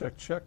Check, check.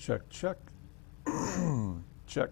Check, check. Check.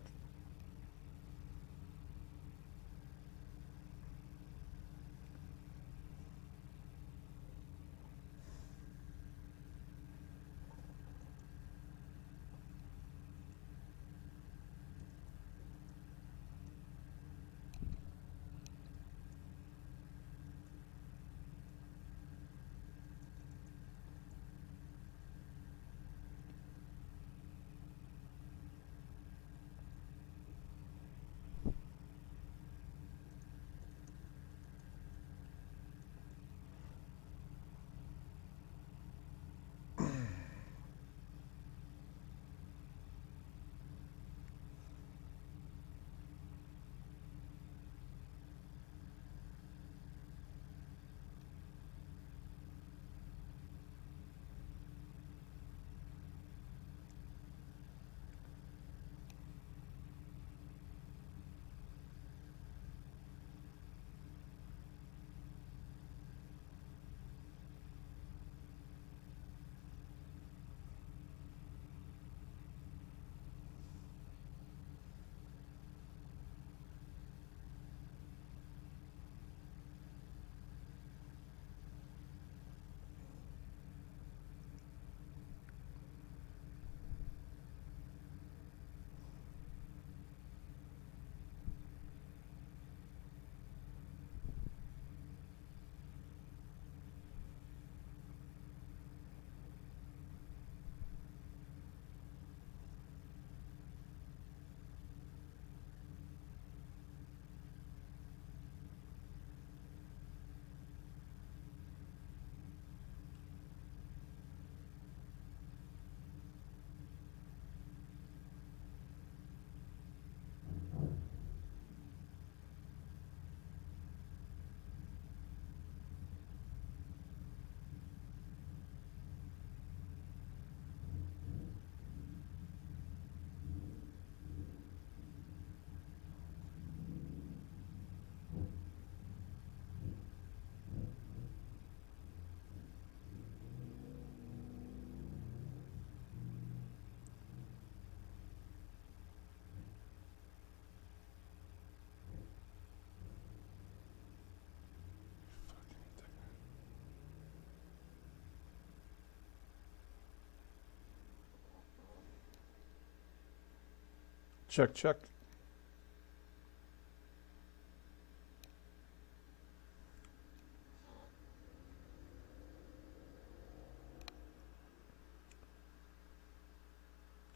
Check, check.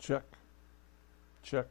Check, check.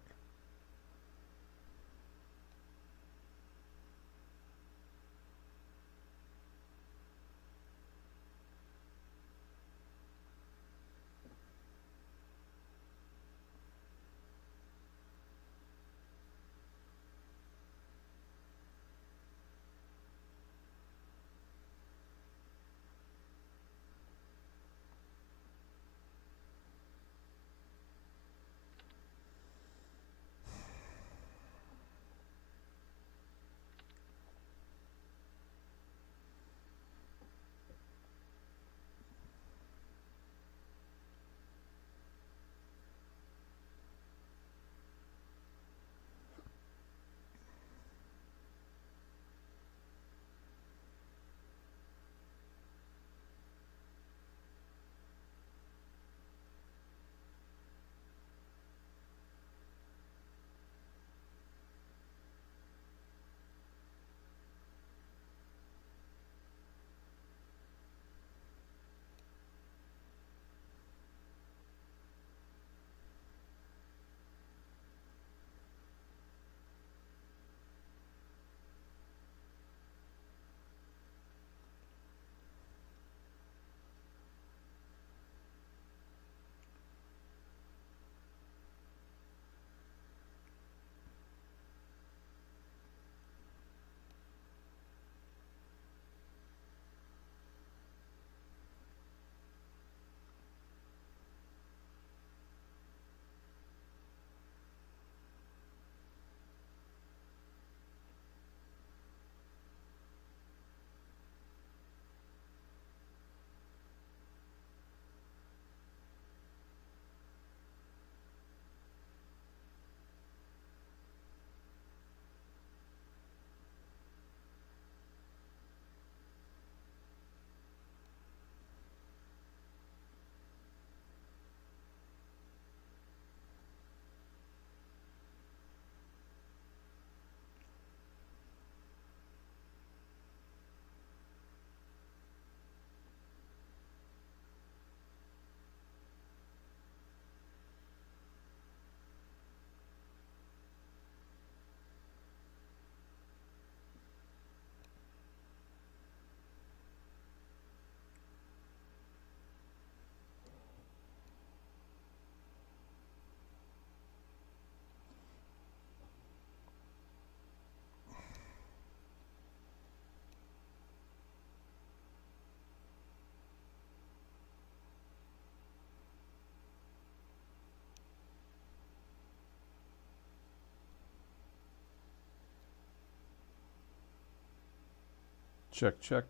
check, check.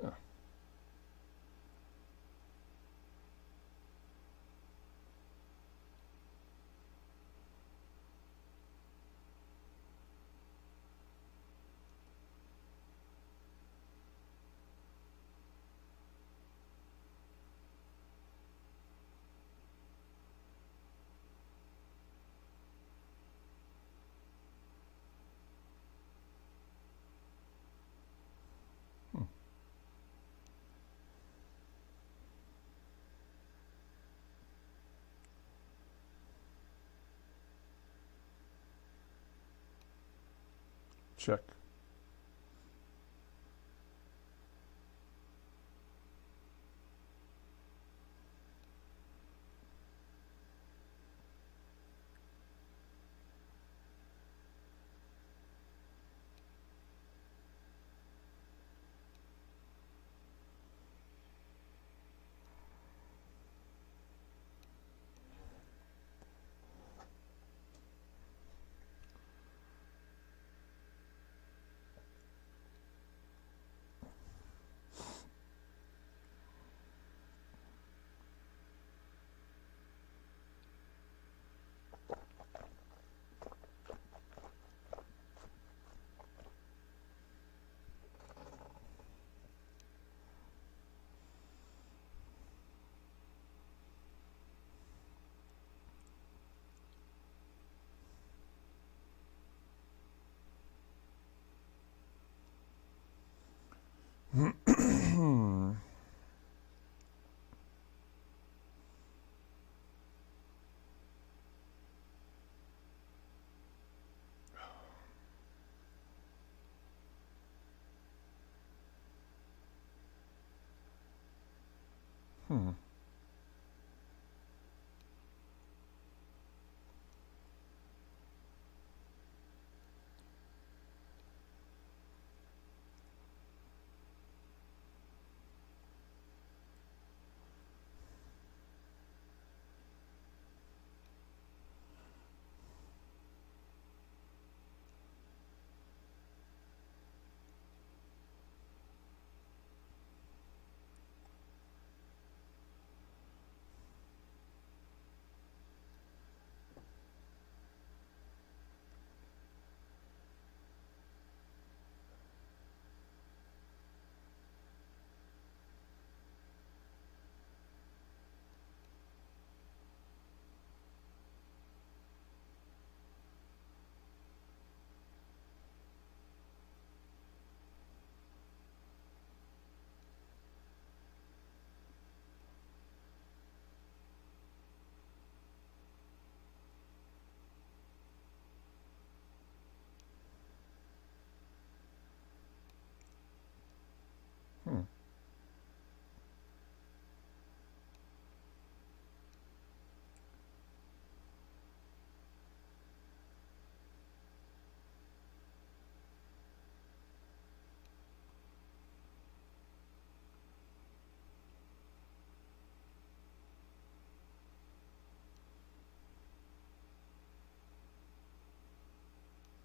Yeah. Hmm. Check. Hmm. Hmm.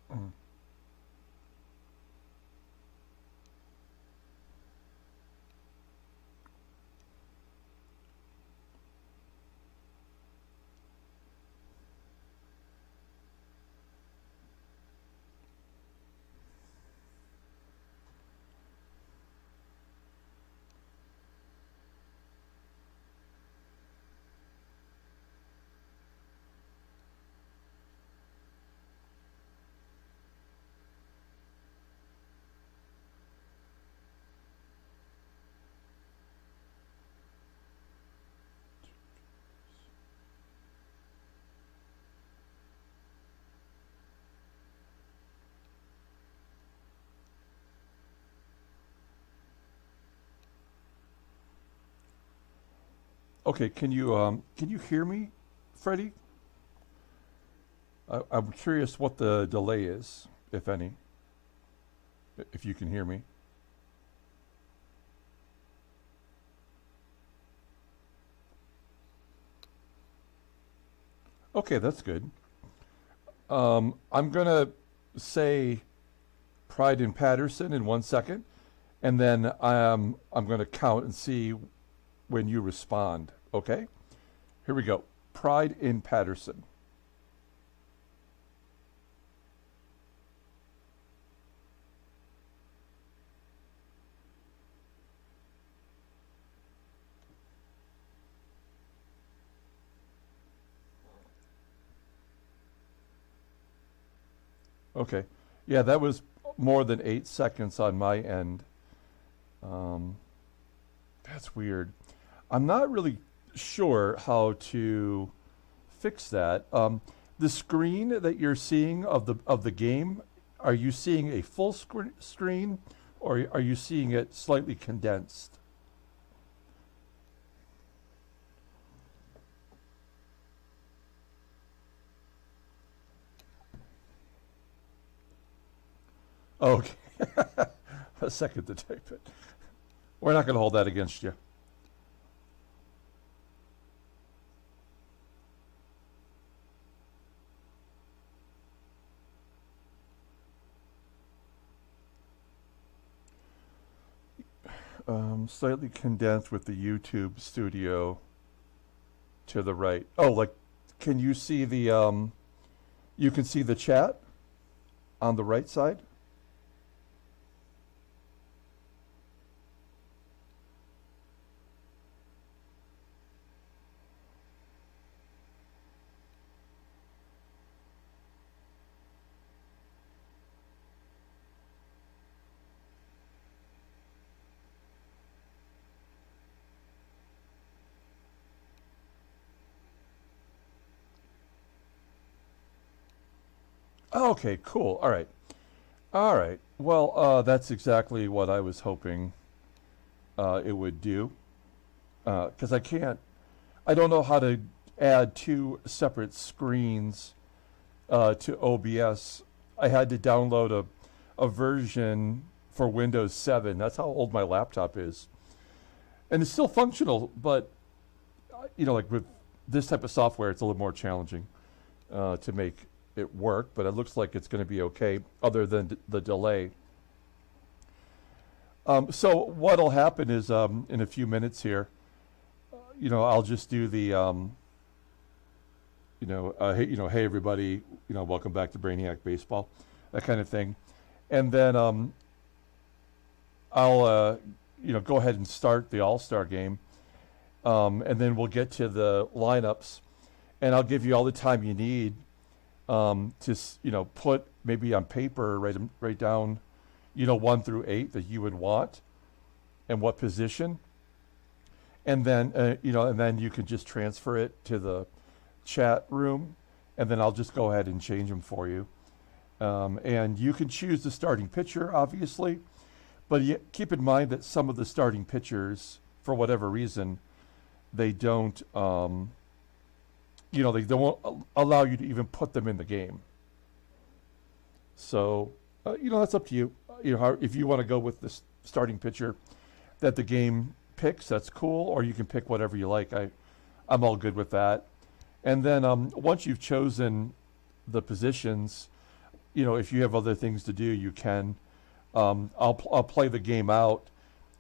Hmm. Okay, can you hear me, Freddie? I'm curious what the delay is, if any, if you can hear me. Okay, that's good. I'm gonna say Pride in Patterson in 1 second, and then I'm gonna count and see when you respond. Okay? Here we go. Pride in Patterson. Okay. Yeah, that was more than 8 seconds on my end. Um, that's weird. I'm not really sure how to fix that. The screen that you're seeing of the game, are you seeing a full screen, or are you seeing it slightly condensed? Okay. A second to type it. We're not going to hold that against you. Slightly condensed with the YouTube studio to the right. Oh, like, can you see you can see the chat on the right side? Okay, cool. All right. All right. Well, that's exactly what I was hoping it would do. Because I don't know how to add two separate screens to OBS. I had to download a version for Windows 7. That's how old my laptop is. And it's still functional, but, like with this type of software, it's a little more challenging to make it work, but it looks like it's going to be okay, other than the delay. So what'll happen is in a few minutes here, I'll just do the, hey everybody, welcome back to Brainiac Baseball, that kind of thing, and then I'll, go ahead and start the All-Star game, and then we'll get to the lineups, and I'll give you all the time you need to put maybe on paper, write down 1 through 8 that you would want and what position, and then and then you can just transfer it to the chat room, and then I'll just go ahead and change them for you, and you can choose the starting pitcher, obviously, but keep in mind that some of the starting pitchers, for whatever reason, they don't they won't allow you to even put them in the game. So, that's up to you. If you want to go with the starting pitcher that the game picks, that's cool, or you can pick whatever you like. I'm all good with that. And then once you've chosen the positions, if you have other things to do, you can. I'll play the game out,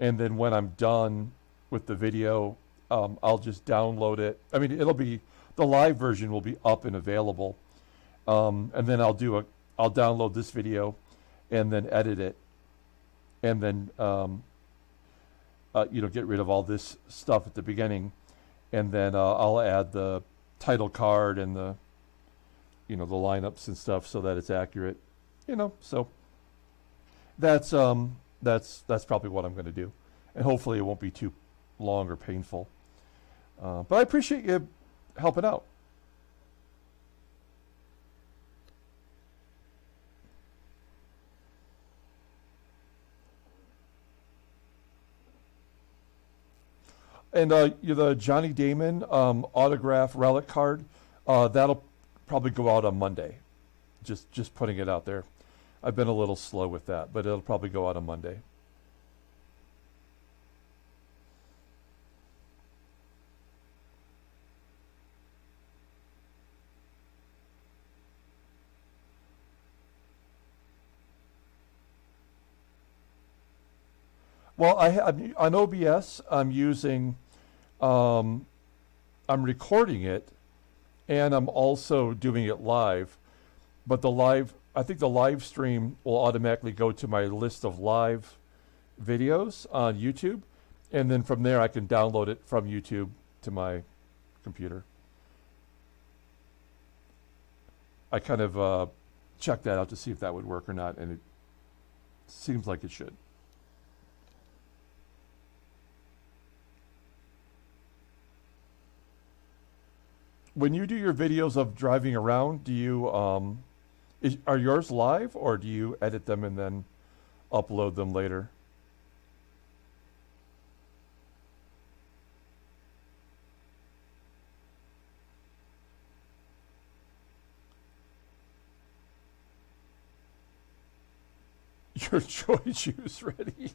and then when I'm done with the video, I'll just download it. I mean, the live version will be up and available, and then I'll download this video, and then edit it, and then get rid of all this stuff at the beginning, and then I'll add the title card and the the lineups and stuff so that it's accurate. So that's probably what I'm going to do, and hopefully it won't be too long or painful. But I appreciate you helping out. And the Johnny Damon autograph relic card, that'll probably go out on Monday. Just putting it out there. I've been a little slow with that, but it'll probably go out on Monday. Well, on OBS. I'm using. Um, I'm recording it, and I'm also doing it live. But I think the live stream will automatically go to my list of live videos on YouTube, and then from there I can download it from YouTube to my computer. I kind of checked that out to see if that would work or not, and it seems like it should. When you do your videos of driving around, do you are yours live, or do you edit them and then upload them later? Your joy juice ready.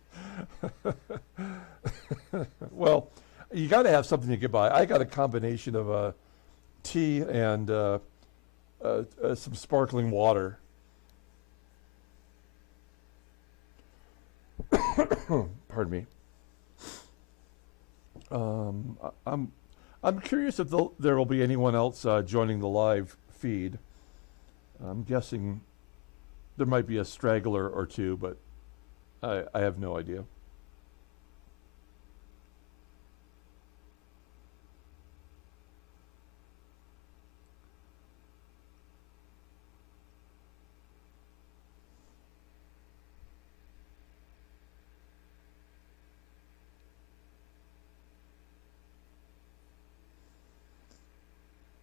Well, you got to have something to get by. I got a combination of tea and some sparkling water. Pardon me. I'm curious if there will be anyone else joining the live feed. I'm guessing there might be a straggler or two, but I have no idea.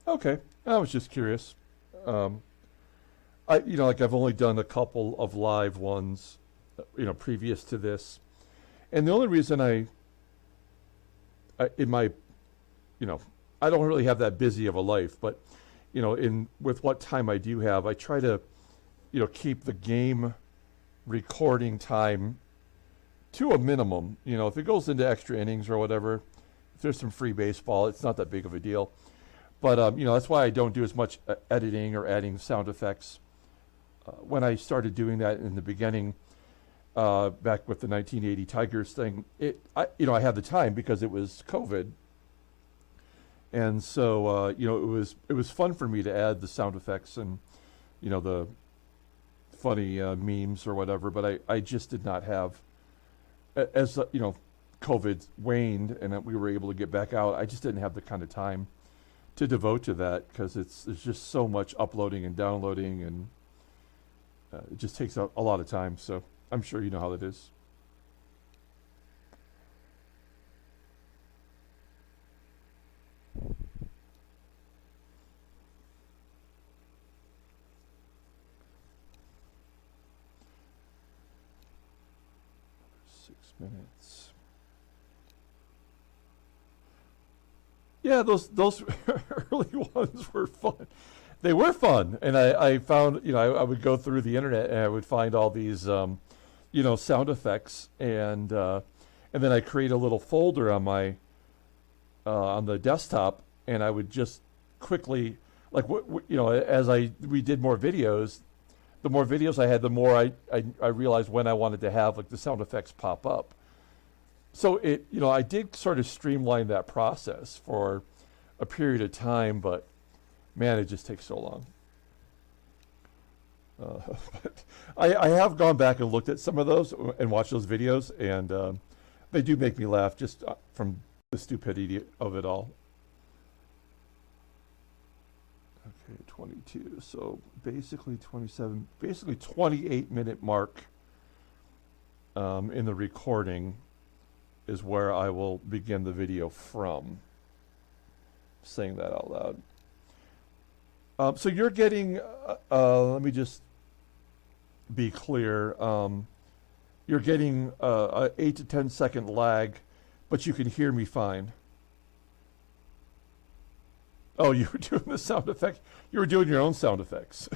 Okay, I was just curious. Um, like I've only done a couple of live ones, previous to this, and the only reason in my, you know, I don't really have that busy of a life, but, in with what time I do have, I try to, keep the game recording time to a minimum. If it goes into extra innings or whatever, if there's some free baseball, it's not that big of a deal. But that's why I don't do as much editing or adding sound effects. When I started doing that in the beginning, back with the 1980 Tigers thing, I had the time because it was COVID, and so it was fun for me to add the sound effects and the funny memes or whatever. But I just did not have, as COVID waned and we were able to get back out. I just didn't have the kind of time to devote to that because there's just so much uploading and downloading, and it just takes a lot of time. So I'm sure you know how that is. Minutes. Yeah, those early ones were fun. They were fun, and I found I would go through the internet and I would find all these sound effects, and then I create a little folder on my on the desktop, and I would just quickly as we did more videos. The more videos I had, the more I realized when I wanted to have the sound effects pop up. So I did sort of streamline that process for a period of time, but man, it just takes so long. But I have gone back and looked at some of those and watched those videos, and they do make me laugh just from the stupidity of it all. Okay, 22. So basically 27, basically 28-minute mark in the recording is where I will begin the video from. Saying that out loud. So you're getting, let me just be clear, you're getting a 8 to 10 second lag, but you can hear me fine. Oh, you were doing the sound effect? You were doing your own sound effects.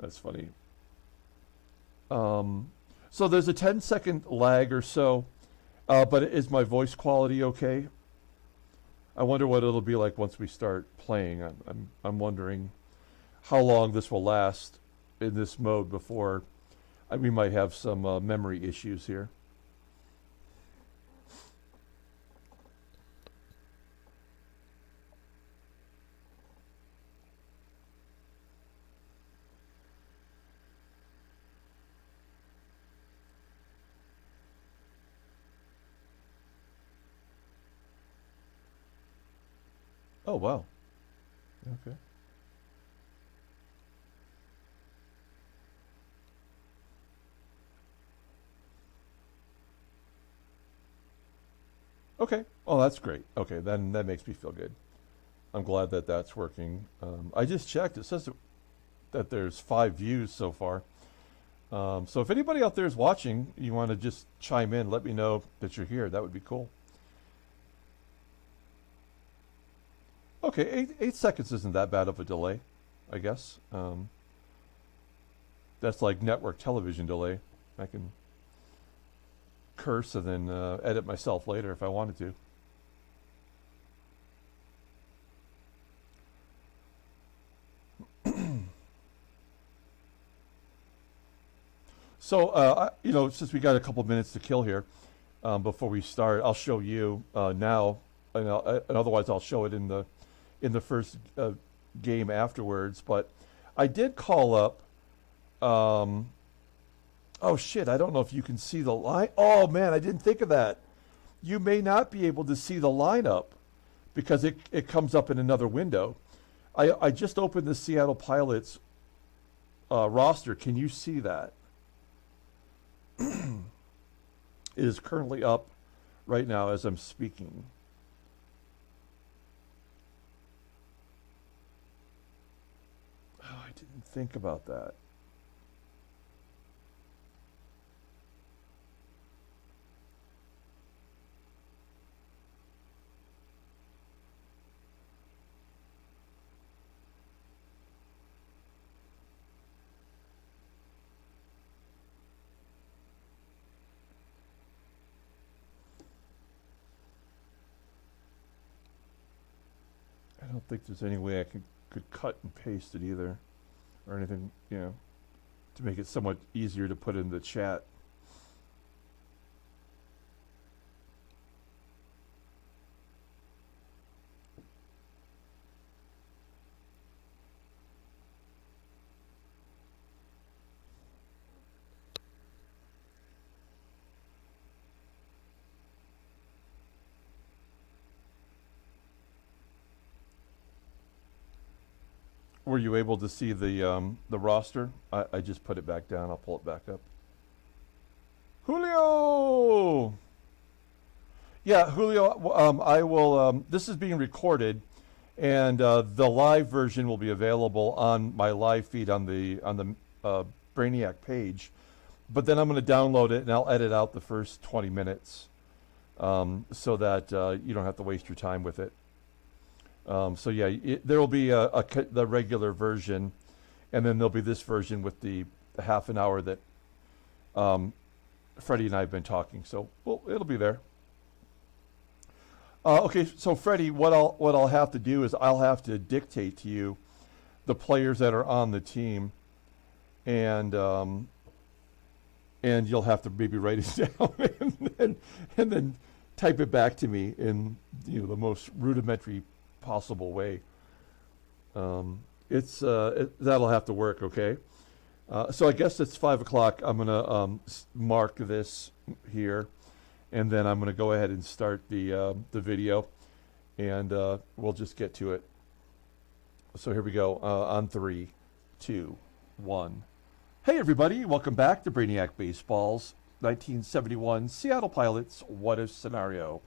That's funny. So there's a 10-second lag or so, but is my voice quality okay? I wonder what it'll be like once we start playing. I'm wondering how long this will last in this mode before We might have some memory issues here. Oh, wow. Okay. Okay. Oh, that's great. Okay, then that makes me feel good. I'm glad that that's working. I just checked. It says that there's 5 views so far. So if anybody out there is watching, you want to just chime in, let me know that you're here. That would be cool. Okay, 8 seconds isn't that bad of a delay, I guess. That's like network television delay. I can curse and then edit myself later if I wanted to. So, since we got a couple minutes to kill here before we start, I'll show you now, and otherwise I'll show it in the first game afterwards. But I did call up. Oh shit! I don't know if you can see the line. Oh man, I didn't think of that. You may not be able to see the lineup because it comes up in another window. I just opened the Seattle Pilots roster. Can you see that? It is currently up right now as I'm speaking. Oh, I didn't think about that. I don't think there's any way I could cut and paste it either, or anything, to make it somewhat easier to put in the chat. Were you able to see the roster? I just put it back down. I'll pull it back up. Julio! Yeah, Julio, I will, this is being recorded, and the live version will be available on my live feed on the Brainiac page. But then I'm going to download it, and I'll edit out the first 20 minutes so that you don't have to waste your time with it. So yeah, there will be the regular version, and then there'll be this version with the half an hour that Freddie and I have been talking. So it'll be there. Okay, so Freddie, what I'll have to do is I'll have to dictate to you the players that are on the team, and you'll have to maybe write it down and then type it back to me in the most rudimentary possible way. That'll have to work, okay? So I guess it's 5 o'clock. I'm gonna mark this here, and then I'm gonna go ahead and start the video, and we'll just get to it. So here we go. On 3, 2, 1. Hey everybody, welcome back to Brainiac Baseball's 1971 Seattle Pilots What If Scenario.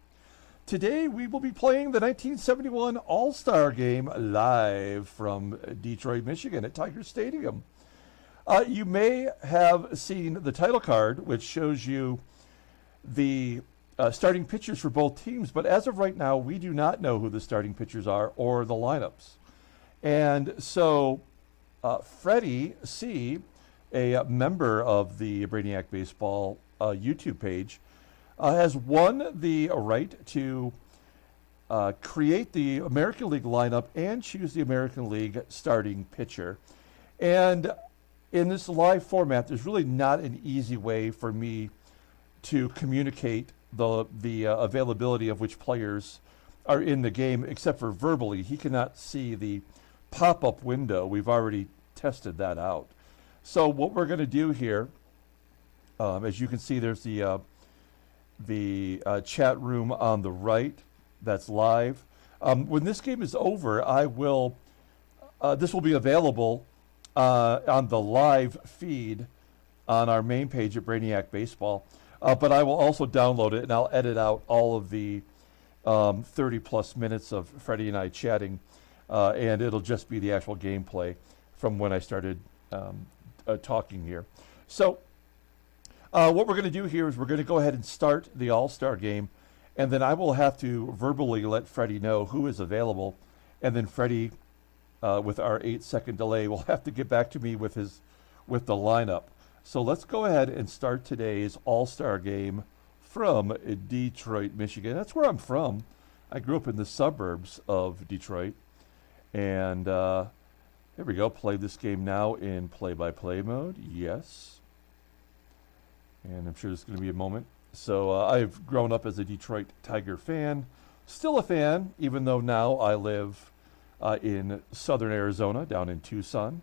Today we will be playing the 1971 All-Star Game live from Detroit, Michigan at Tiger Stadium. You may have seen the title card, which shows you the starting pitchers for both teams, but as of right now, we do not know who the starting pitchers are or the lineups. And so Freddie C., a member of the Brainiac Baseball YouTube page, has won the right to create the American League lineup and choose the American League starting pitcher. And in this live format, there's really not an easy way for me to communicate the availability of which players are in the game, except for verbally. He cannot see the pop-up window. We've already tested that out. So what we're going to do here, as you can see, there's the chat room on the right that's live. When this game is over, I will. This will be available on the live feed on our main page at Brainiac Baseball. But I will also download it, and I'll edit out all of the 30-plus minutes of Freddie and I chatting, and it'll just be the actual gameplay from when I started talking here. So what we're going to do here is we're going to go ahead and start the All-Star game, and then I will have to verbally let Freddie know who is available, and then Freddie, with our 8-second delay, will have to get back to me with the lineup. So let's go ahead and start today's All-Star game from Detroit, Michigan. That's where I'm from. I grew up in the suburbs of Detroit. And here we go. Play this game now in play-by-play mode. Yes. And I'm sure there's going to be a moment. So I've grown up as a Detroit Tiger fan. Still a fan, even though now I live in southern Arizona, down in Tucson.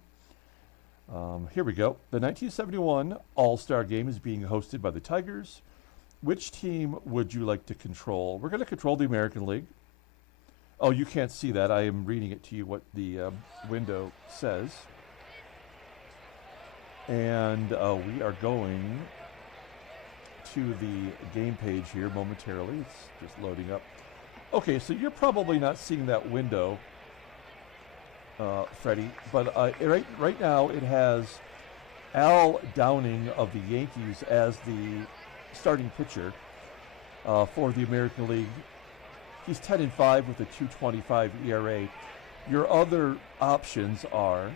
Here we go. The 1971 All-Star Game is being hosted by the Tigers. Which team would you like to control? We're going to control the American League. Oh, you can't see that. I am reading it to you what the window says. And we are going to the game page here momentarily. It's just loading up. Okay, so you're probably not seeing that window, Freddie, but right now it has Al Downing of the Yankees as the starting pitcher for the American League. He's 10-5 with a 2.25 ERA. Your other options are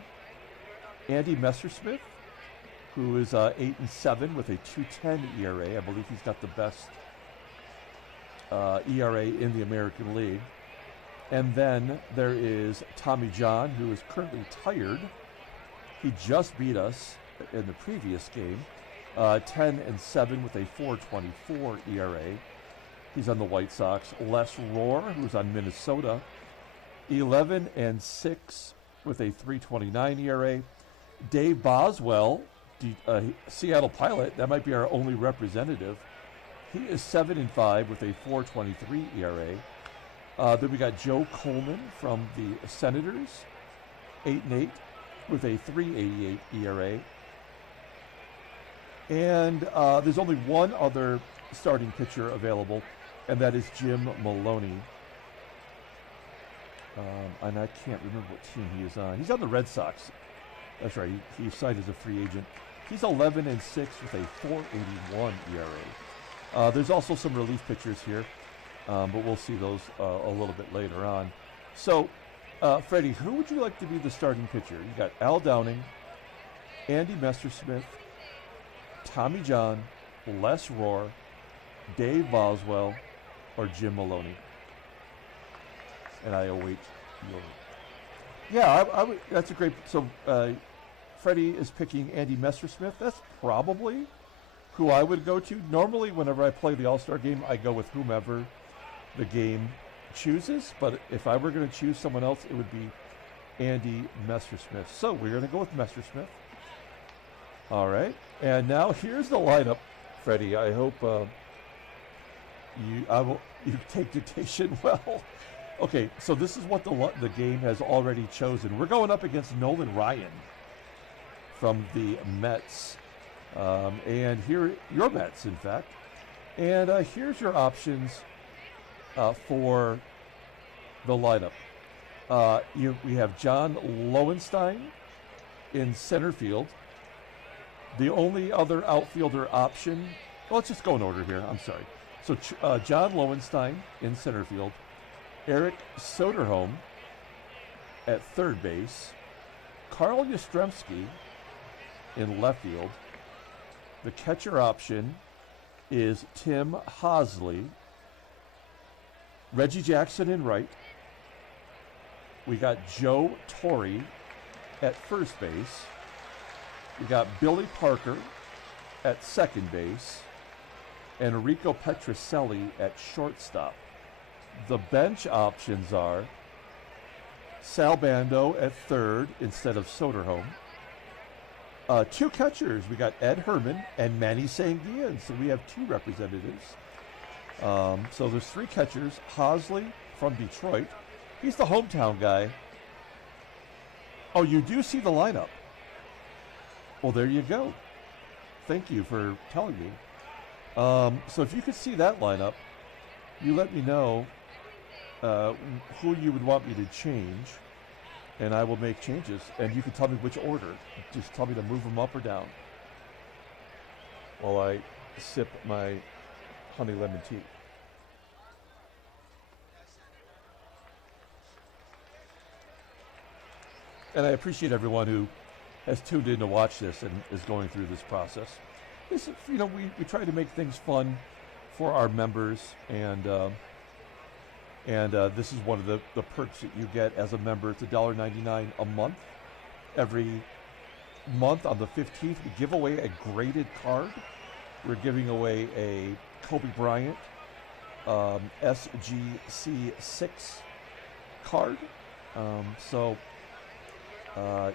Andy Messersmith, who is 8-7 with a 2.10 ERA. I believe he's got the best ERA in the American League. And then there is Tommy John, who is currently tired. He just beat us in the previous game, 10-7 with a 4.24 ERA. He's on the White Sox. Les Rohr, who's on Minnesota, 11-6 with a 3.29 ERA. Dave Boswell, Seattle Pilot, that might be our only representative. He is 7-5 with a 4.23 ERA. Then we got Joe Coleman from the Senators, 8-8 with a 3.88 ERA. And there's only one other starting pitcher available, and that is Jim Maloney. And I can't remember what team he is on. He's on the Red Sox. That's right. He signed as a free agent. He's 11-6 with a 4.81 ERA. There's also some relief pitchers here, but we'll see those a little bit later on. So, Freddie, who would you like to be the starting pitcher? You got Al Downing, Andy Messersmith, Tommy John, Les Rohr, Dave Boswell, or Jim Maloney. And I await your. Yeah, I would. That's a great. So, Freddie is picking Andy Messersmith. That's probably who I would go to. Normally, whenever I play the All-Star game, I go with whomever the game chooses. But if I were going to choose someone else, it would be Andy Messersmith. So we're going to go with Messersmith. All right. And now here's the lineup, Freddie. I hope you take dictation well. Okay, so this is what the game has already chosen. We're going up against Nolan Ryan from the Mets. And here, your Mets, in fact. And here's your options for the lineup. We have John Lowenstein in center field. The only other outfielder option, well, let's just go in order here. I'm sorry. So John Lowenstein in center field. Eric Soderholm at third base. Carl Yastrzemski in left field. The catcher option is Tim HOSLEY. Reggie Jackson in right. We got Joe Torre at first base. We got Billy Parker at second base and Rico PETROCELLI at shortstop. The bench options are Sal Bando at third instead of Soderholm. Two catchers. We got Ed Herman and Manny Sanguillen. So we have two representatives. So there's three catchers. HOSLEY from Detroit. He's the hometown guy. Oh, you do see the lineup. Well, there you go. Thank you for telling me. So if you could see that lineup, you let me know who you would want me to change, and I will make changes. And you can tell me which order. Just tell me to move them up or down while I sip my honey lemon tea. And I appreciate everyone who has tuned in to watch this and is going through this process. This, you know, we try to make things fun for our members, and this is one of the perks that you get as a member. It's $1.99 a month. Every month on the 15th, we give away a graded card. We're giving away a Kobe Bryant SGC6 card. So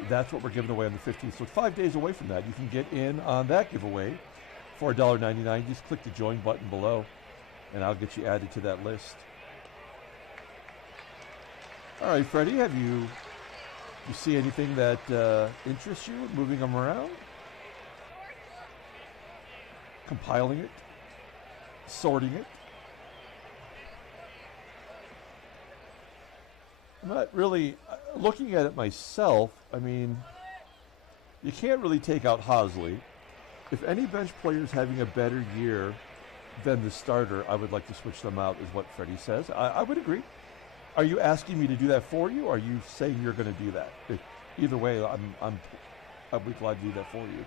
that's what we're giving away on the 15th. So 5 days away from that, you can get in on that giveaway for $1.99. Just click the join button below, and I'll get you added to that list. All right, Freddie, have you see anything that interests you? Moving them around, compiling it, sorting it. I'm not really looking at it myself. I mean, you can't really take out HOSLEY. If any bench player is having a better year than the starter, I would like to switch them out, is what Freddie says. I would agree. Are you asking me to do that for you, or are you saying you're going to do that? Either way, I'd be glad to do that for you.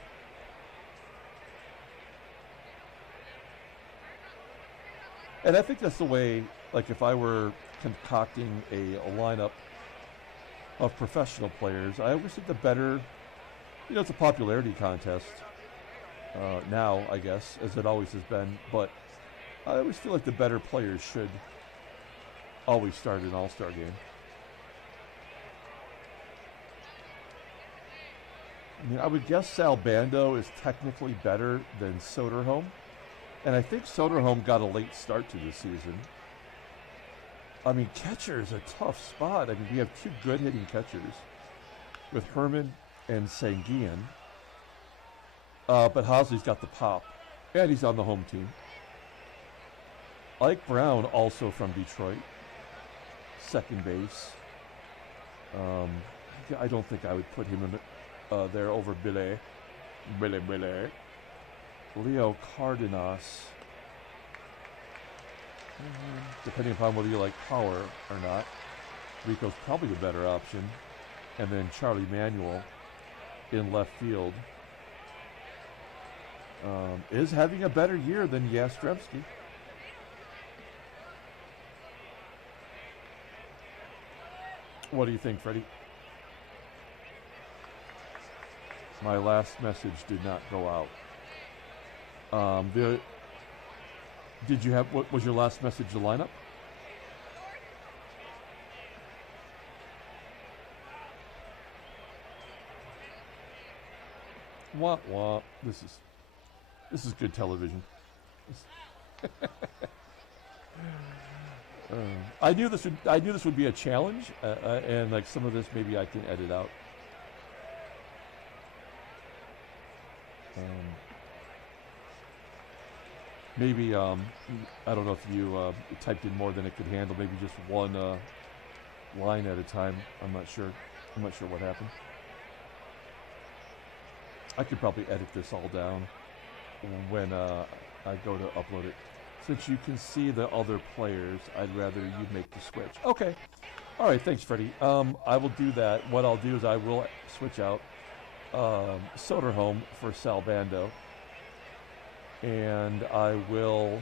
And I think that's the way, like if I were concocting a lineup of professional players, I always think the better, you know, it's a popularity contest now, I guess, as it always has been, but I always feel like the better players should always start an all-star game. I mean, I would guess Sal Bando is technically better than Soderholm, and I think Soderholm got a late start to the season. I mean, catcher is a tough spot. I mean, we have two good hitting catchers with Herman and Sanguillen, but HOSLEY's got the pop, and he's on the home team. Ike Brown, also from Detroit, second base. I don't think I would put him in there over Billy. Leo Cardenas. Depending upon whether you like power or not. Rico's probably the better option. And then Charlie Manuel in left field is having a better year than YASTRZEMSKI. What do you think, Freddie? My last message did not go out. Did you have, what was your last message, the lineup? Wah wah. This is good television. I knew this would be a challenge, and like some of this maybe I can edit out. Maybe I don't know if you typed in more than it could handle. Maybe just one line at a time. I'm not sure. I'm not sure what happened. I could probably edit this all down when I go to upload it. Since you can see the other players, I'd rather you make the switch. Okay. All right. Thanks, Freddie. I will do that. What I'll do is I will switch out Soderholm for Sal Bando. And I will,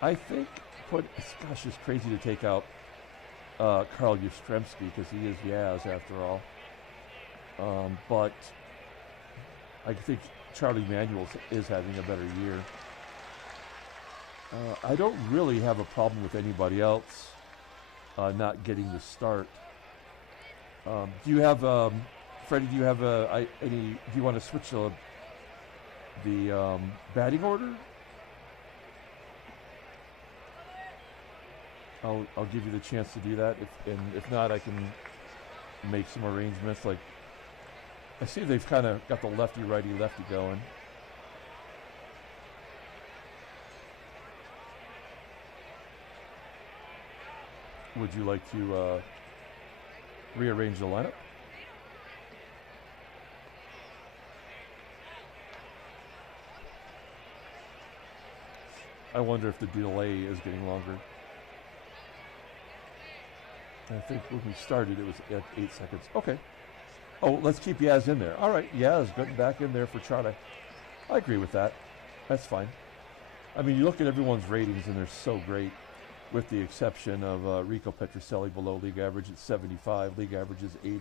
I think, gosh, it's crazy to take out Carl Yastrzemski because he is Yaz after all. But I think Charlie Manuel is having a better year. I don't really have a problem with anybody else not getting the start. Do you have, Freddie? Do you have any? Do you want to switch the batting order? I'll give you the chance to do that. If not, I can make some arrangements. Like I see they've kind of got the lefty righty lefty going. Would you like to rearrange the lineup? I wonder if the delay is getting longer. I think when we started, it was at 8 seconds. Okay. Oh, let's keep Yaz in there. All right, Yaz getting back in there for Charlie. I agree with that. That's fine. I mean, you look at everyone's ratings, and they're so great, with the exception of Rico PETROCELLI below league average at 75. League average is 80.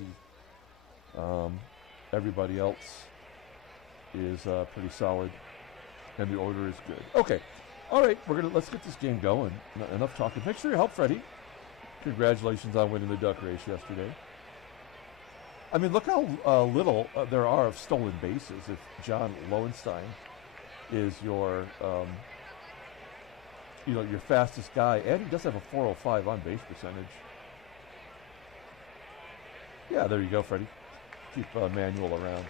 Everybody else is pretty solid, and the order is good. Okay. All right, let's get this game going. Enough talking. Thanks for your help, Freddie. Congratulations on winning the duck race yesterday. I mean, look how little there are of stolen bases. If John Lowenstein is your, your fastest guy, and he does have a 405 on base percentage. Yeah, there you go, Freddie. Keep Manuel around.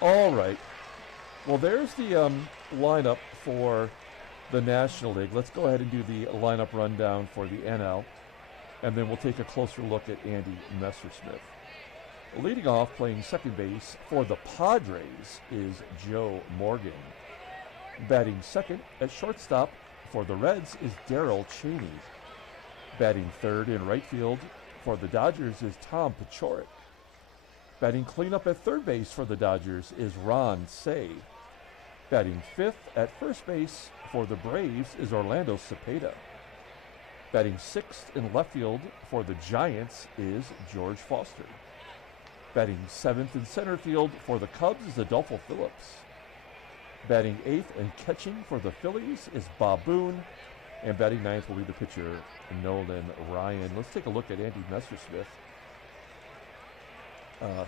All right. Well, there's the lineup for the National League. Let's go ahead and do the lineup rundown for the NL, and then we'll take a closer look at Andy Messersmith. Leading off, playing second base for the Padres is Joe Morgan. Batting second at shortstop for the Reds is Darrel CHANEY. Batting third in right field for the Dodgers is Tom PACIOREK. Batting cleanup at third base for the Dodgers is Ron Cey. Batting fifth at first base for the Braves is Orlando Cepeda. Batting sixth in left field for the Giants is George Foster. Batting seventh in center field for the Cubs is Adolfo PHILLIPS. Batting eighth and catching for the Phillies is BOONE. And batting ninth will be the pitcher, Nolan Ryan. Let's take a look at Andy Messersmith.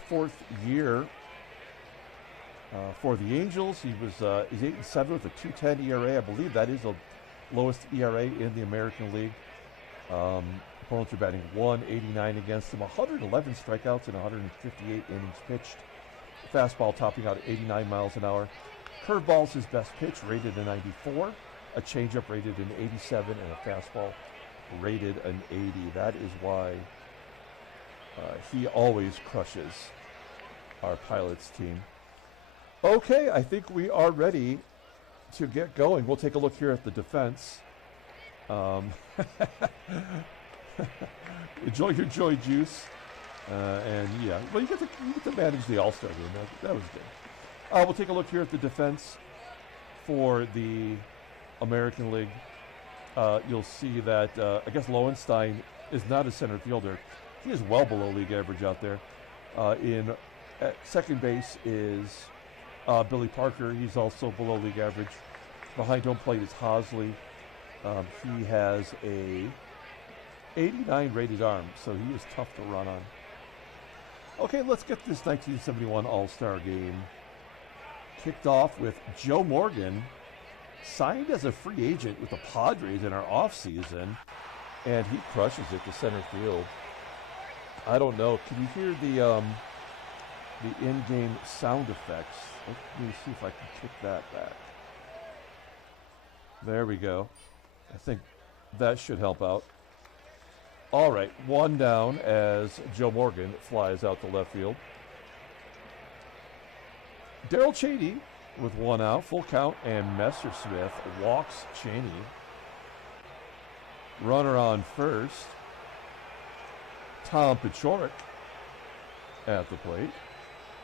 Fourth year for the Angels. He's 8-7 with a 2.10 ERA. I believe that is the lowest ERA in the American League. Opponents are batting 189 against him. 111 strikeouts and 158 innings pitched. Fastball topping out at 89 miles an hour. Curveball's his best pitch, rated a 94. A changeup rated an 87, and a fastball rated an 80. That is why he always crushes our Pilots team. Okay, I think we are ready to get going. We'll take a look here at the defense. Enjoy your Joy Juice. And yeah, well, you get to manage the All-Star game. That was good. We'll take a look here at the defense for the American League. You'll see that I guess Lowenstein is not a center fielder. He is well below league average out there. At second base is Billy Parker. He's also below league average. Behind home plate is HOSLEY. He has a 89 rated arm, so he is tough to run on. Okay, let's get this 1971 All-Star game kicked off with Joe Morgan, signed as a free agent with the Padres in our offseason, and he crushes it to center field. I don't know. Can you hear the in-game sound effects? Let me see if I can kick that back. There we go. I think that should help out. All right, one down as Joe Morgan flies out to left field. Darrel CHANEY with one out, full count, and Messersmith walks CHANEY. Runner on first. Tom PACIOREK at the plate.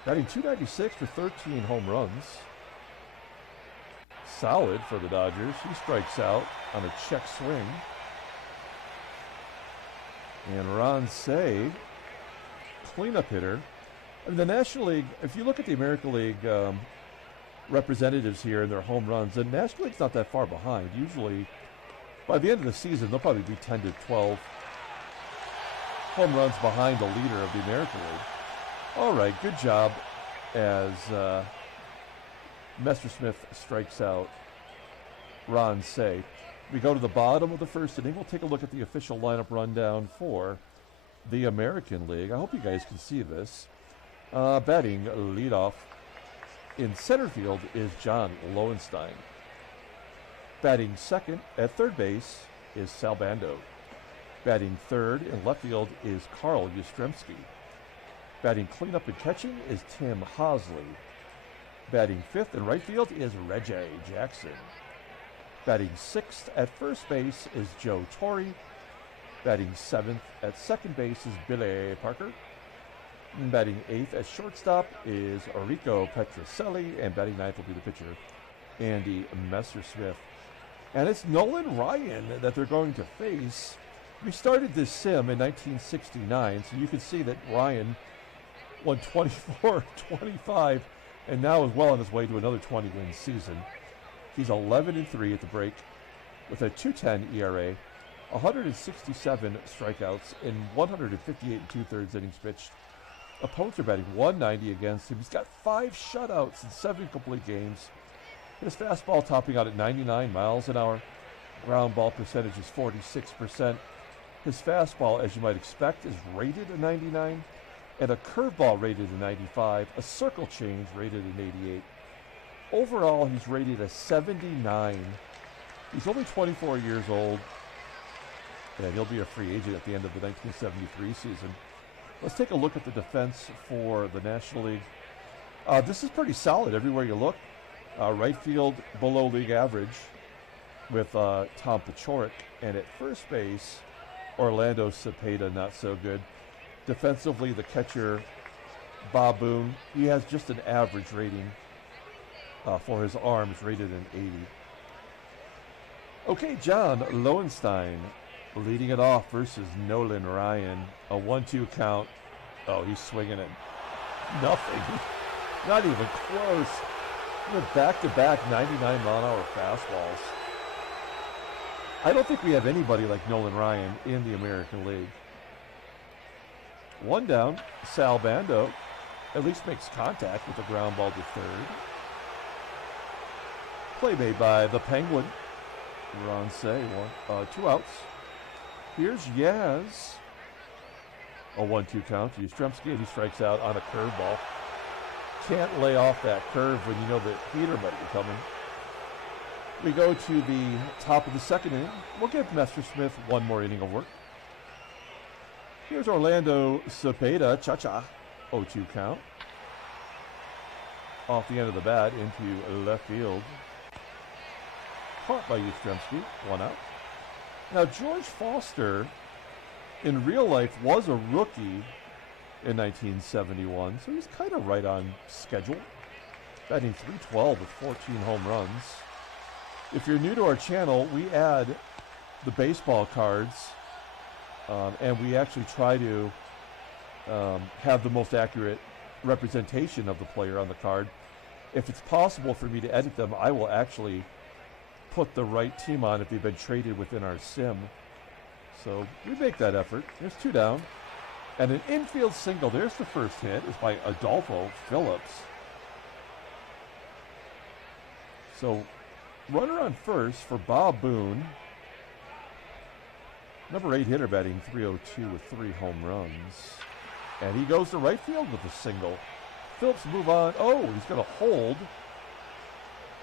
Batting .296 for 13 home runs. Solid for the Dodgers. He strikes out on a check swing. And Ron Cey, cleanup hitter, I mean, the National League, if you look at the American League representatives here and their home runs, the National League's not that far behind. Usually, by the end of the season, they'll probably be 10 to 12 home runs behind the leader of the American League. All right, good job as Messersmith strikes out Ron Say. We go to the bottom of the first inning. We'll take a look at the official lineup rundown for the American League. I hope you guys can see this. Batting leadoff in center field is John Lowenstein. Batting second at third base is Sal Bando. Batting third in left field is Carl YASTRZEMSKI. Batting cleanup and catching is Tim HOSLEY. Batting fifth in right field is Reggie Jackson. Batting sixth at first base is Joe Torre. Batting seventh at second base is Billy Parker. And batting eighth at shortstop is Rico PETROCELLI. And batting ninth will be the pitcher, Andy Messersmith. And it's Nolan Ryan that they're going to face. We started this sim in 1969, so you can see that Ryan won 24-25 and now is well on his way to another 20-win season. He's 11-3 at the break with a 2.10 ERA, 167 strikeouts in 158 2/3 innings pitched. Opponents are batting 190 against him. He's got 5 shutouts in 7 complete games. His fastball topping out at 99 miles an hour. Ground ball percentage is 46%. His fastball, as you might expect, is rated a 99, and a curveball rated a 95, a circle change rated an 88. Overall, he's rated a 79. He's only 24 years old, and he'll be a free agent at the end of the 1973 season. Let's take a look at the defense for the National League. This is pretty solid everywhere you look. Right field below league average with Tom PACIOREK, and at first base, Orlando Cepeda not so good. Defensively, the catcher, BOONE, he has just an average rating for his arms, rated an 80. Okay, John Lowenstein leading it off versus Nolan Ryan. A 1-2 count. Oh, he's swinging it. Nothing. Not even close. With back-to-back 99-mile-an-hour fastballs. I don't think we have anybody like Nolan Ryan in the American League. One down, Sal Bando at least makes contact with the ground ball to third. Play made by the Penguin. Ron Say, 2 outs. Here's Yaz. A 1-2 count to YASTRZEMSKI, and he strikes out on a curveball. Can't lay off that curve when you know the heater might be coming. We go to the top of the second inning. We'll give Messersmith one more inning of work. Here's Orlando Cepeda, cha-cha, 0-2 count. Off the end of the bat into left field. Caught by YASTRZEMSKI, 1 out. Now, George Foster, in real life, was a rookie in 1971, so he's kind of right on schedule. Batting .312 with 14 home runs. If you're new to our channel, we add the baseball cards, and we actually try to have the most accurate representation of the player on the card. If it's possible for me to edit them, I will actually put the right team on if they've been traded within our sim. So we make that effort. There's 2 down. And an infield single. There's the first hit. Is by Adolfo PHILLIPS. So runner on first for BOONE. Number 8 hitter batting .302 with 3 home runs. And he goes to right field with a single. Phillips move on. Oh, he's going to hold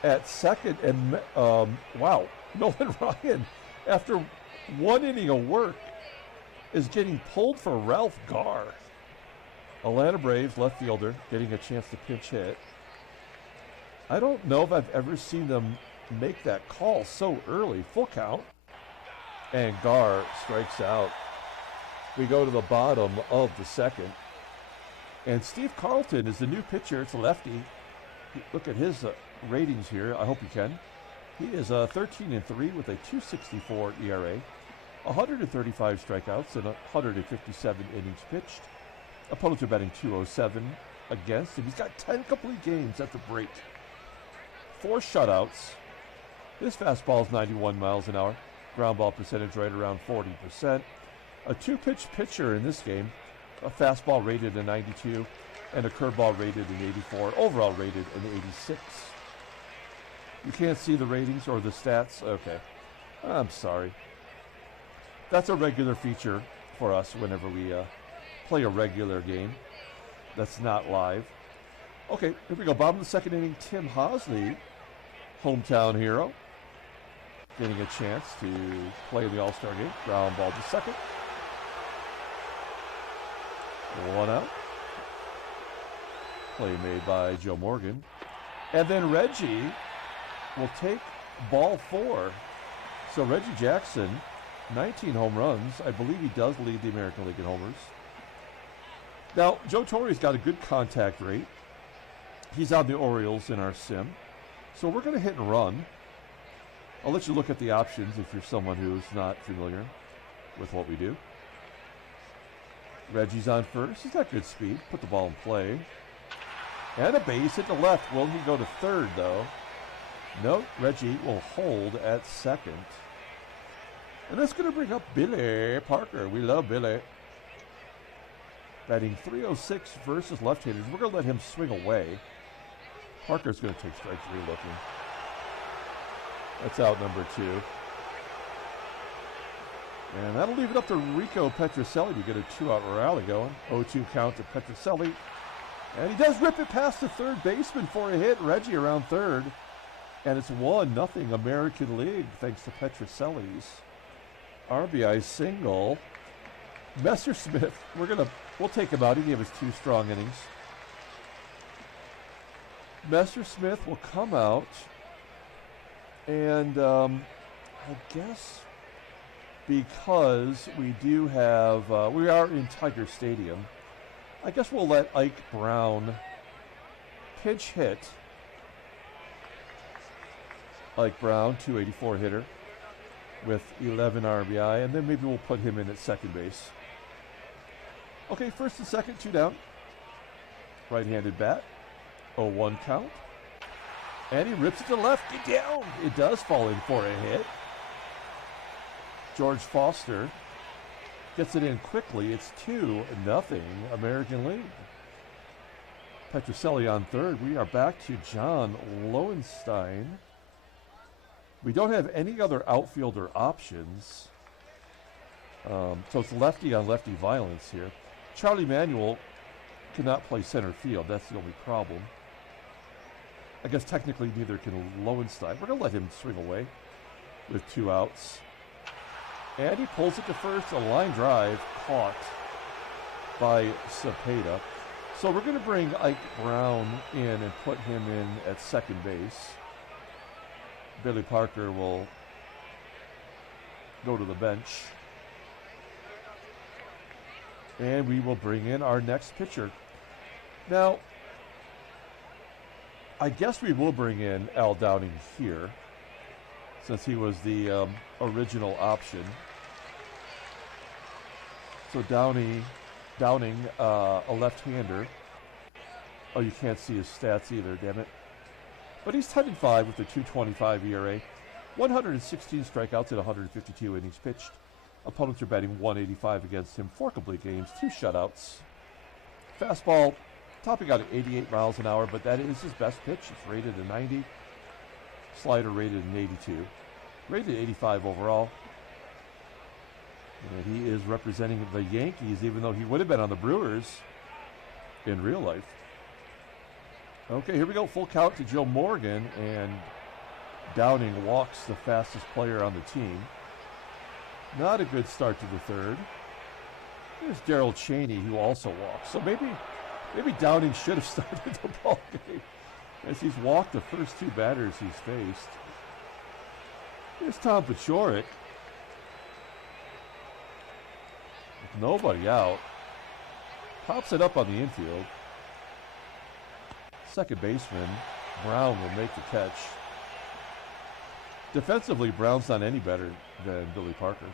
at second. And wow, Nolan Ryan, after 1 inning of work, is getting pulled for Ralph Garr. Atlanta Braves left fielder getting a chance to pinch hit. I don't know if I've ever seen them make that call so early. Full count. And Garr strikes out. We go to the bottom of the second. And Steve Carlton is the new pitcher. It's a lefty. Look at his ratings here. I hope you can. He is 13-3 with a .264 ERA. 135 strikeouts and 157 innings pitched. Opponents are batting .207. against him. He's got 10 complete games at the break. 4 shutouts. His fastball is 91 miles an hour. Ground ball percentage right around 40%. A 2-pitch pitcher in this game. A fastball rated in 92 and a curveball rated in 84. Overall rated in 86. You can't see the ratings or the stats? Okay. I'm sorry. That's a regular feature for us whenever we play a regular game that's not live. Okay, here we go. Bottom of the second inning, Tim Hosley, hometown hero, getting a chance to play in the All-Star game. Ground ball to second. 1 out. Play made by Joe Morgan. And then Reggie will take ball 4. So Reggie Jackson, 19 home runs. I believe he does lead the American League in homers. Now, Joe Torre's got a good contact rate. He's on the Orioles in our sim. So we're going to hit and run. I'll let you look at the options if you're someone who's not familiar with what we do. Reggie's on first. He's got good speed. Put the ball in play. And a base hit to left. Will he go to third, though? No, Reggie will hold at second. And that's going to bring up Billy Parker. We love Billy. Batting .306 versus left-handers. We're going to let him swing away. Parker's going to take strike 3 looking. That's out number 2. And that'll leave it up to Rico PETROCELLI to get a 2-out rally going. 0-2 count to PETROCELLI. And he does rip it past the third baseman for a hit. Reggie around third. And it's 1-0 American League thanks to Petrocelli's RBI single. Messersmith, we'll take him out. He gave us 2 strong innings. Messersmith will come out, and I guess because we do have, we are in Tiger Stadium, I guess we'll let Ike Brown pinch hit. Ike Brown, 284 hitter with 11 RBI, and then maybe we'll put him in at second base. Okay, first and second, 2 down. Right-handed bat, 0-1 count. And he rips it to left, get down. It does fall in for a hit. George Foster gets it in quickly. It's 2-0 American League. Petrocelli on third. We are back to John Lowenstein. We don't have any other outfielder options. So it's lefty on lefty violence here. Charlie Manuel cannot play center field. That's the only problem. I guess technically neither can Lowenstein. We're going to let him swing away with 2 outs. And he pulls it to first. A line drive caught by CEPEDA. So we're going to bring Ike Brown in and put him in at second base. Billy Parker will go to the bench. And we will bring in our next pitcher. Now, I guess we will bring in Al Downing here, since he was the original option. So Downing, a left-hander. Oh, you can't see his stats either, damn it. But he's 10-5 with a 2.25 ERA, 116 strikeouts in 152 innings pitched. Opponents are batting 185 against him, 4 complete games, 2 shutouts. Fastball topping out at 88 miles an hour, but that is his best pitch. It's rated a 90. Slider rated an 82. Rated 85 overall. And he is representing the Yankees, even though he would have been on the Brewers in real life. Okay, here we go. Full count to Joe Morgan, and Downing walks the fastest player on the team. Not a good start to the third. There's Darrel CHANEY, who also walks. So maybe Downing should have started the ball game, as he's walked the first 2 batters he's faced. Here's Tom PACIOREK. With nobody out. Pops it up on the infield. Second baseman Brown will make the catch. Defensively, Brown's not any better than Billy Parker.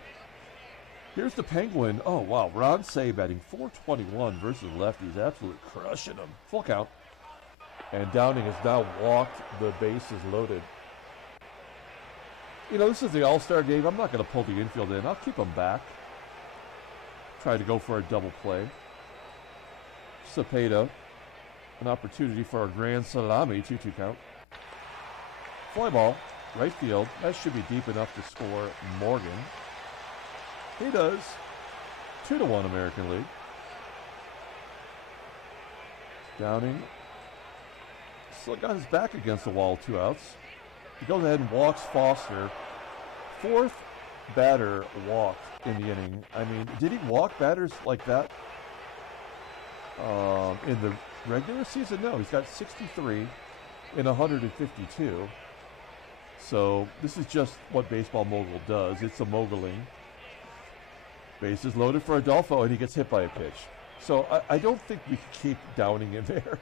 Here's the Penguin. Oh, wow. Ron Say batting .421 versus lefties. Absolutely crushing him. Full count. And Downing has now walked. The bases loaded. You know, this is the All-Star game. I'm not going to pull the infield in. I'll keep them back. Try to go for a double play. CEPEDA. An opportunity for a grand salami. 2-2 count. Fly ball. Right field. That should be deep enough to score Morgan. He does. 2-1 American League. Downing still got his back against the wall, 2 outs. He goes ahead and walks Foster. 4th batter walked in the inning. I mean, did he walk batters like that in the regular season? No, he's got 63 in 152. So this is just what Baseball Mogul does. It's a moguling. Bases loaded for Adolfo, and he gets hit by a pitch. So I don't think we can keep Downing in there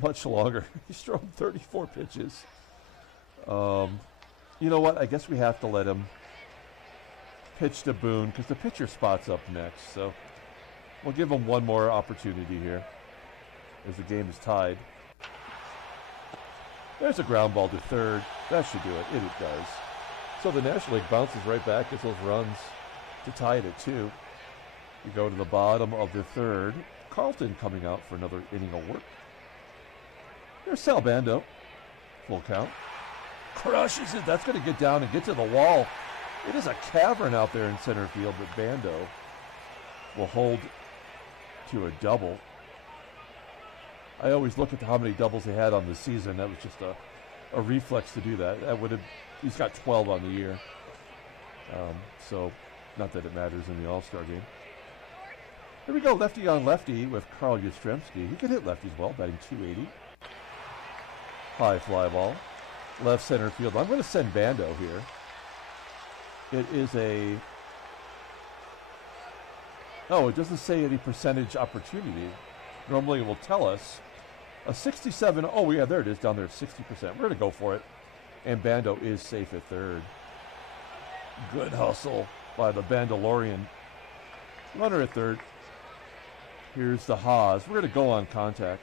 much longer. He's thrown 34 pitches. You know what? I guess we have to let him pitch to Boone because the pitcher spot's up next. So we'll give him one more opportunity here as the game is tied. There's a ground ball to third. That should do it. It does. So the National League bounces right back, gets those runs to tie it at 2. We go to the bottom of the 3rd. Carlton coming out for another inning of work. There's Sal Bando. Full count. Crushes it. That's going to get down and get to the wall. It is a cavern out there in center field, but Bando will hold to a double. I always look at how many doubles he had on the season. That was just a reflex to do that. He's got 12 on the year. So not that it matters in the All-Star game. Here we go, lefty on lefty with Carl YASTRZEMSKI. He can hit lefties well, batting .280. High fly ball. Left center field. I'm going to send Bando here. It is a... Oh, it doesn't say any percentage opportunity. Normally it will tell us. A 67... Oh, yeah, there it is down there, 60%. We're going to go for it. And Bando is safe at third. Good hustle by the Bandalorian. Runner at third. Here's the Haas. We're going to go on contact.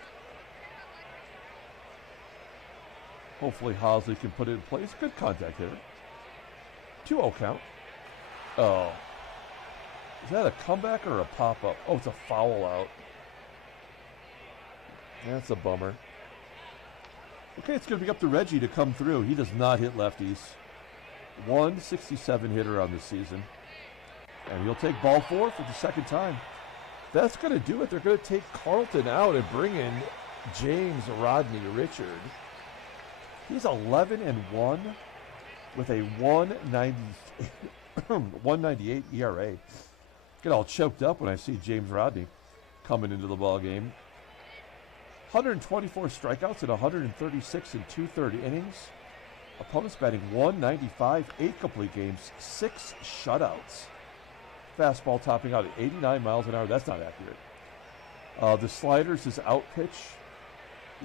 Hopefully HOSLEY can put it in place. Good contact hitter. 2-0 count. Oh. Is that a comeback or a pop-up? Oh, it's a foul out. That's a bummer. Okay, it's going to be up to Reggie to come through. He does not hit lefties. 167 hitter on the season. And he'll take ball 4 for the second time. That's going to do it. They're going to take Carlton out and bring in James Rodney Richard. He's 11-1 with a 198 ERA. Get all choked up when I see James Rodney coming into the ball game. 124 strikeouts in 136 and 2/3 innings. Opponents batting .195, 8 complete games, 6 shutouts. Fastball topping out at 89 miles an hour. That's not accurate. The sliders is out pitch.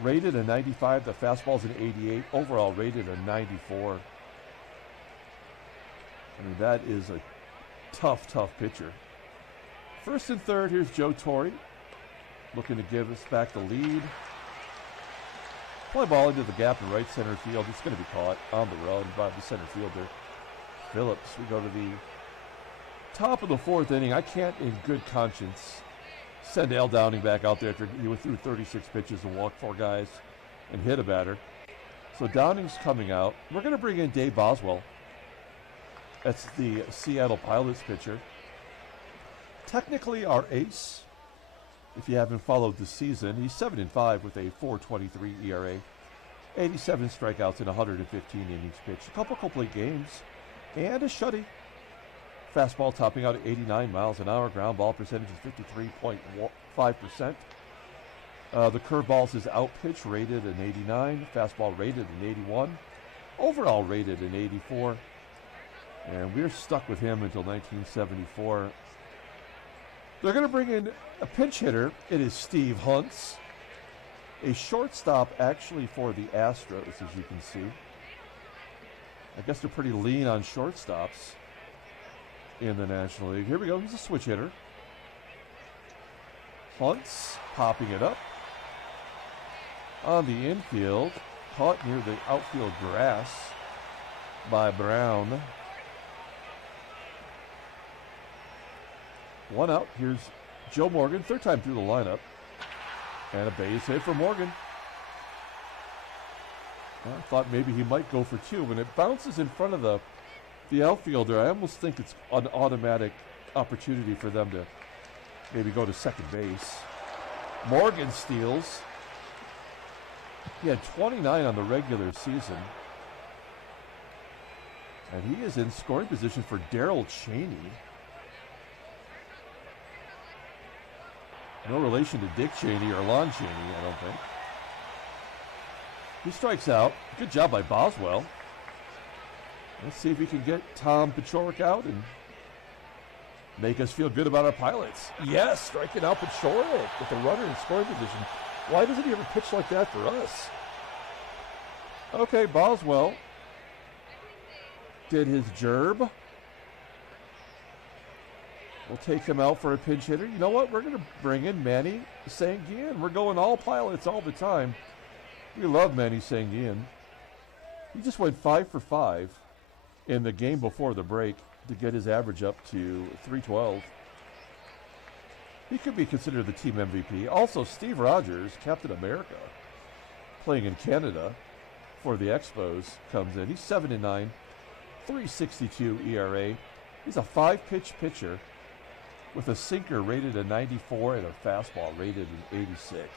Rated a 95. The fastball's an 88. Overall rated a 94. I mean, that is a tough pitcher. First and third, here's Joe Torre. Looking to give us back the lead. Play ball into the gap in right center field. It's going to be caught on the run by the center fielder, Phillips. We go to the top of the 4th inning. I can't in good conscience send Al Downing back out there after he went through 36 pitches and walked 4 guys and hit a batter. So Downing's coming out. We're going to bring in Dave Boswell. That's the Seattle Pilots pitcher. Technically our ace, if you haven't followed the season. He's 7-5 with a 4.23 ERA. 87 strikeouts in 115 innings pitched. A couple complete games and a shutty. Fastball topping out at 89 miles an hour. Ground ball percentage is 53.5%. The curveballs is out pitch rated an 89. Fastball rated an 81. Overall rated an 84. And we're stuck with him until 1974. They're going to bring in a pinch hitter. It is Steve Huntz. A shortstop actually for the Astros, as you can see. I guess they're pretty lean on shortstops. in the National League. Here we go. He's a switch hitter. Hunts, popping it up. On the infield, caught near the outfield grass by Brown. One out. Here's Joe Morgan, third time through the lineup. And a base hit for Morgan. I thought maybe he might go for two. When it bounces in front of the outfielder, I almost think it's an automatic opportunity for them to maybe go to second base. Morgan steals. He had 29 on the regular season. And he is in scoring position for Darrel Cheney. No relation to Dick Cheney or Lon Cheney, I don't think. He strikes out. Good job by Boswell. Let's see if we can get Tom PACIOREK out and make us feel good about our Pilots. Yes, striking out PACIOREK with the runner in scoring position. Why doesn't he ever pitch like that for us? Okay, Boswell did his gerb. We'll take him out for a pinch hitter. You know what? We're going to bring in Manny Sanguin. We're going all Pilots all the time. We love Manny Sanguin. He just went 5 for 5 in the game before the break to get his average up to 312. He could be considered the team MVP. Also, Steve Rogers, Captain America, playing in Canada for the Expos, comes in. He's 7-9, 3.62 ERA. He's a 5-pitch pitcher with a sinker rated a 94 and a fastball rated an 86.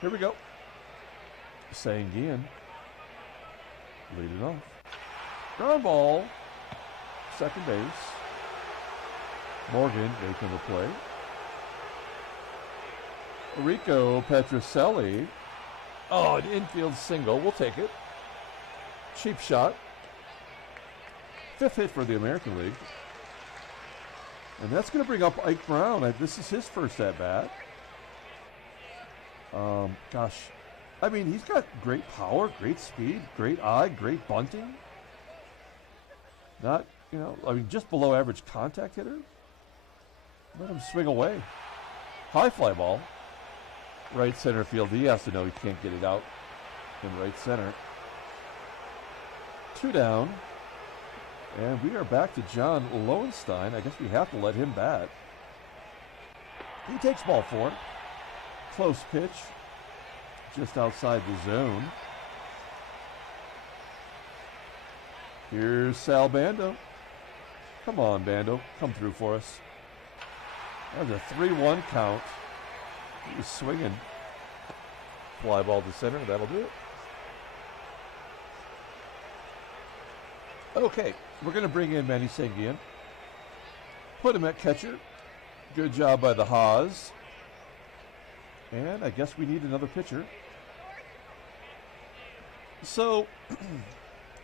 Here we go. Sanguin leading off. Ground ball, second base. Morgan making the play. Rico PETROCELLI. Oh, an infield single. We'll take it. Cheap shot. 5th hit for the American League. And that's going to bring up Ike Brown. This is his first at-bat. Gosh. I mean, he's got great power, great speed, great eye, great bunting. Not, I mean, just below average contact hitter. Let him swing away. High fly ball. Right center field. He has to know he can't get it out in right center. 2 down. And we are back to John Lowenstein. I guess we have to let him bat. He takes ball 4. Close pitch. Just outside the zone. Here's Sal Bando. Come on, Bando. Come through for us. That's a 3-1 count. He's swinging. Fly ball to center. That'll do it. Okay, we're going to bring in Manny Sanguin. Put him at catcher. Good job by the Haas. And I guess we need another pitcher. So,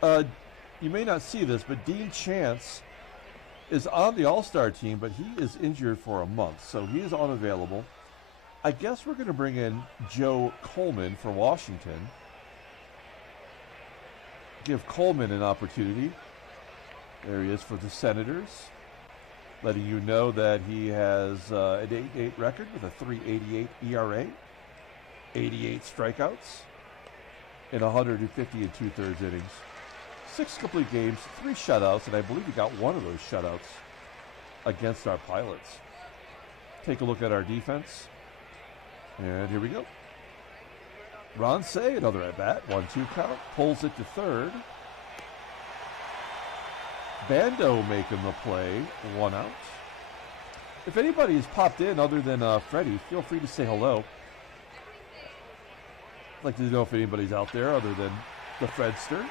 you may not see this, but Dean Chance is on the All-Star team, but he is injured for a month, so he is unavailable. I guess we're going to bring in Joe Coleman for Washington. Give Coleman an opportunity. There he is for the Senators. Letting you know that he has an 8-8 record with a 3.88 ERA, 88 strikeouts, in 150 and 2/3 innings. 6 complete games, 3 shutouts, and I believe he got one of those shutouts against our Pilots. Take a look at our defense. And here we go. Ron Say, another at-bat, 1-2 count, pulls it to third. Bando making the play, 1 out. If anybody has popped in other than Freddie, feel free to say hello. I'd like to know if anybody's out there other than the Fredster.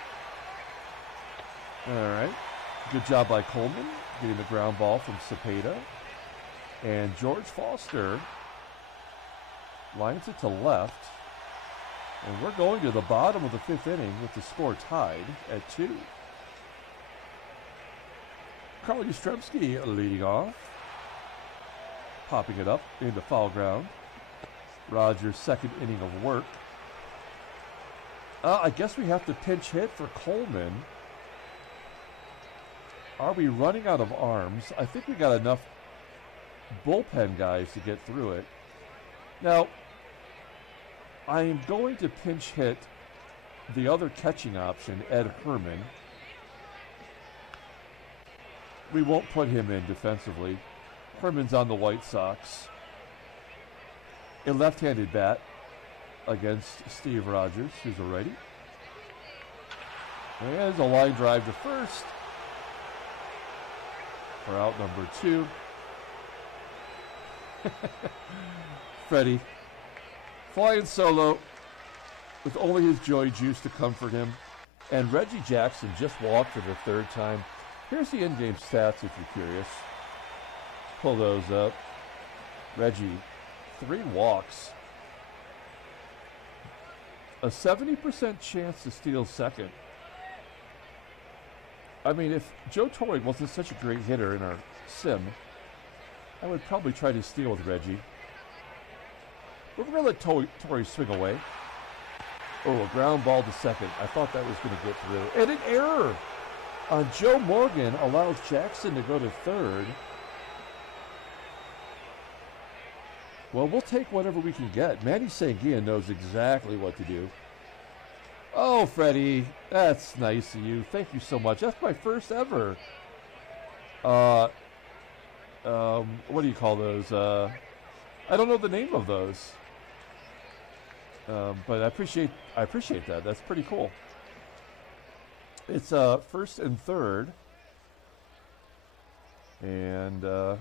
All right. Good job by Coleman, getting the ground ball from CEPEDA. And George Foster lines it to left. And we're going to the bottom of the 5th inning with the score tied at 2. Carl YASTRZEMSKI leading off. Popping it up into foul ground. Rogers' 2nd inning of work. I guess we have to pinch hit for Coleman. Are we running out of arms? I think we got enough bullpen guys to get through it. Now, I am going to pinch hit the other catching option, Ed Herman. We won't put him in defensively. Herman's on the White Sox. A left-handed bat against Steve Rogers, who's a righty. There's a line drive to first for out number 2. Freddie flying solo with only his joy juice to comfort him. And Reggie Jackson just walked for the 3rd time. Here's the in-game stats if you're curious. Pull those up. Reggie, 3 walks. A 70% chance to steal second. I mean, if Joe Torre wasn't such a great hitter in our sim, I would probably try to steal with Reggie. But we're going to let Torre swing away. Oh, a ground ball to second. I thought that was going to get through. And an error on Joe Morgan allows Jackson to go to 3rd. Well, we'll take whatever we can get. Manny Sanguillen knows exactly what to do. Oh, Freddie, that's nice of you. Thank you so much. That's my first ever. What do you call those? I don't know the name of those. But I appreciate that. That's pretty cool. It's 1st and 3rd. And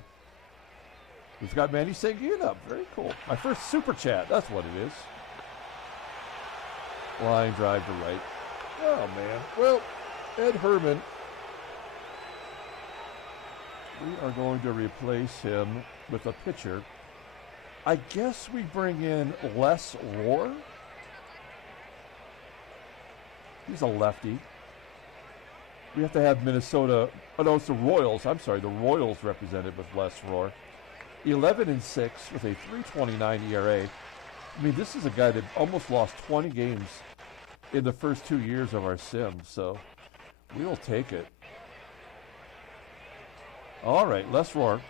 we've got Manny Sanguillen up. Very cool. My first super chat. That's what it is. Line drive to right. Oh, man. Well, Ed Herman. We are going to replace him with a pitcher. I guess we bring in Les Rohr. He's a lefty. We have to have Minnesota. Oh, no, it's the Royals. I'm sorry, the Royals represented with Les Rohr. 11-6 with a 3.29 ERA. I mean, this is a guy that almost lost 20 games in the first 2 years of our sim, so we will take it. All right, Les Rohr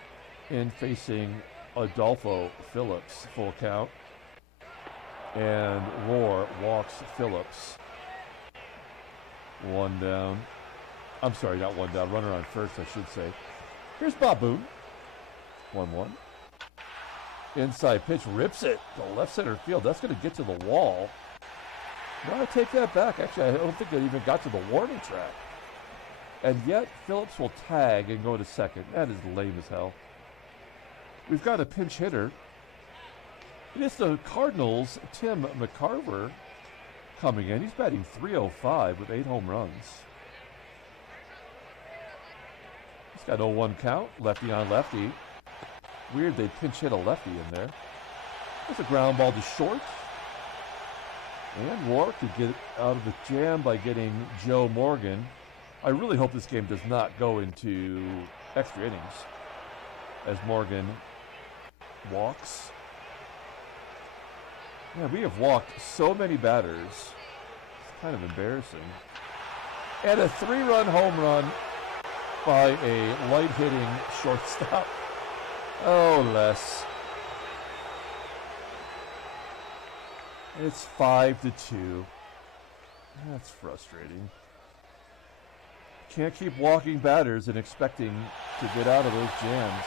in facing Adolfo Phillips, full count. And Rohr walks Phillips. 1 down. I'm sorry, not 1 down. Runner on first, I should say. Here's Bob Boone. 1-1. Inside pitch, rips it to left center field. That's going to get to the wall. No, I take that back. Actually, I don't think it even got to the warning track. And yet, Phillips will tag and go to second. That is lame as hell. We've got a pinch hitter. It is the Cardinals' Tim McCarver coming in. He's batting .305 with 8 home runs. He's got 0-1 count, lefty on lefty. Weird they pinch hit a lefty in there. There's a ground ball to short. And Rohr could get out of the jam by getting Joe Morgan. I really hope this game does not go into extra innings as Morgan walks. Yeah, we have walked so many batters. It's kind of embarrassing. And a 3-run home run by a light-hitting shortstop. Oh, Les. It's 5-2. That's frustrating. Can't keep walking batters and expecting to get out of those jams.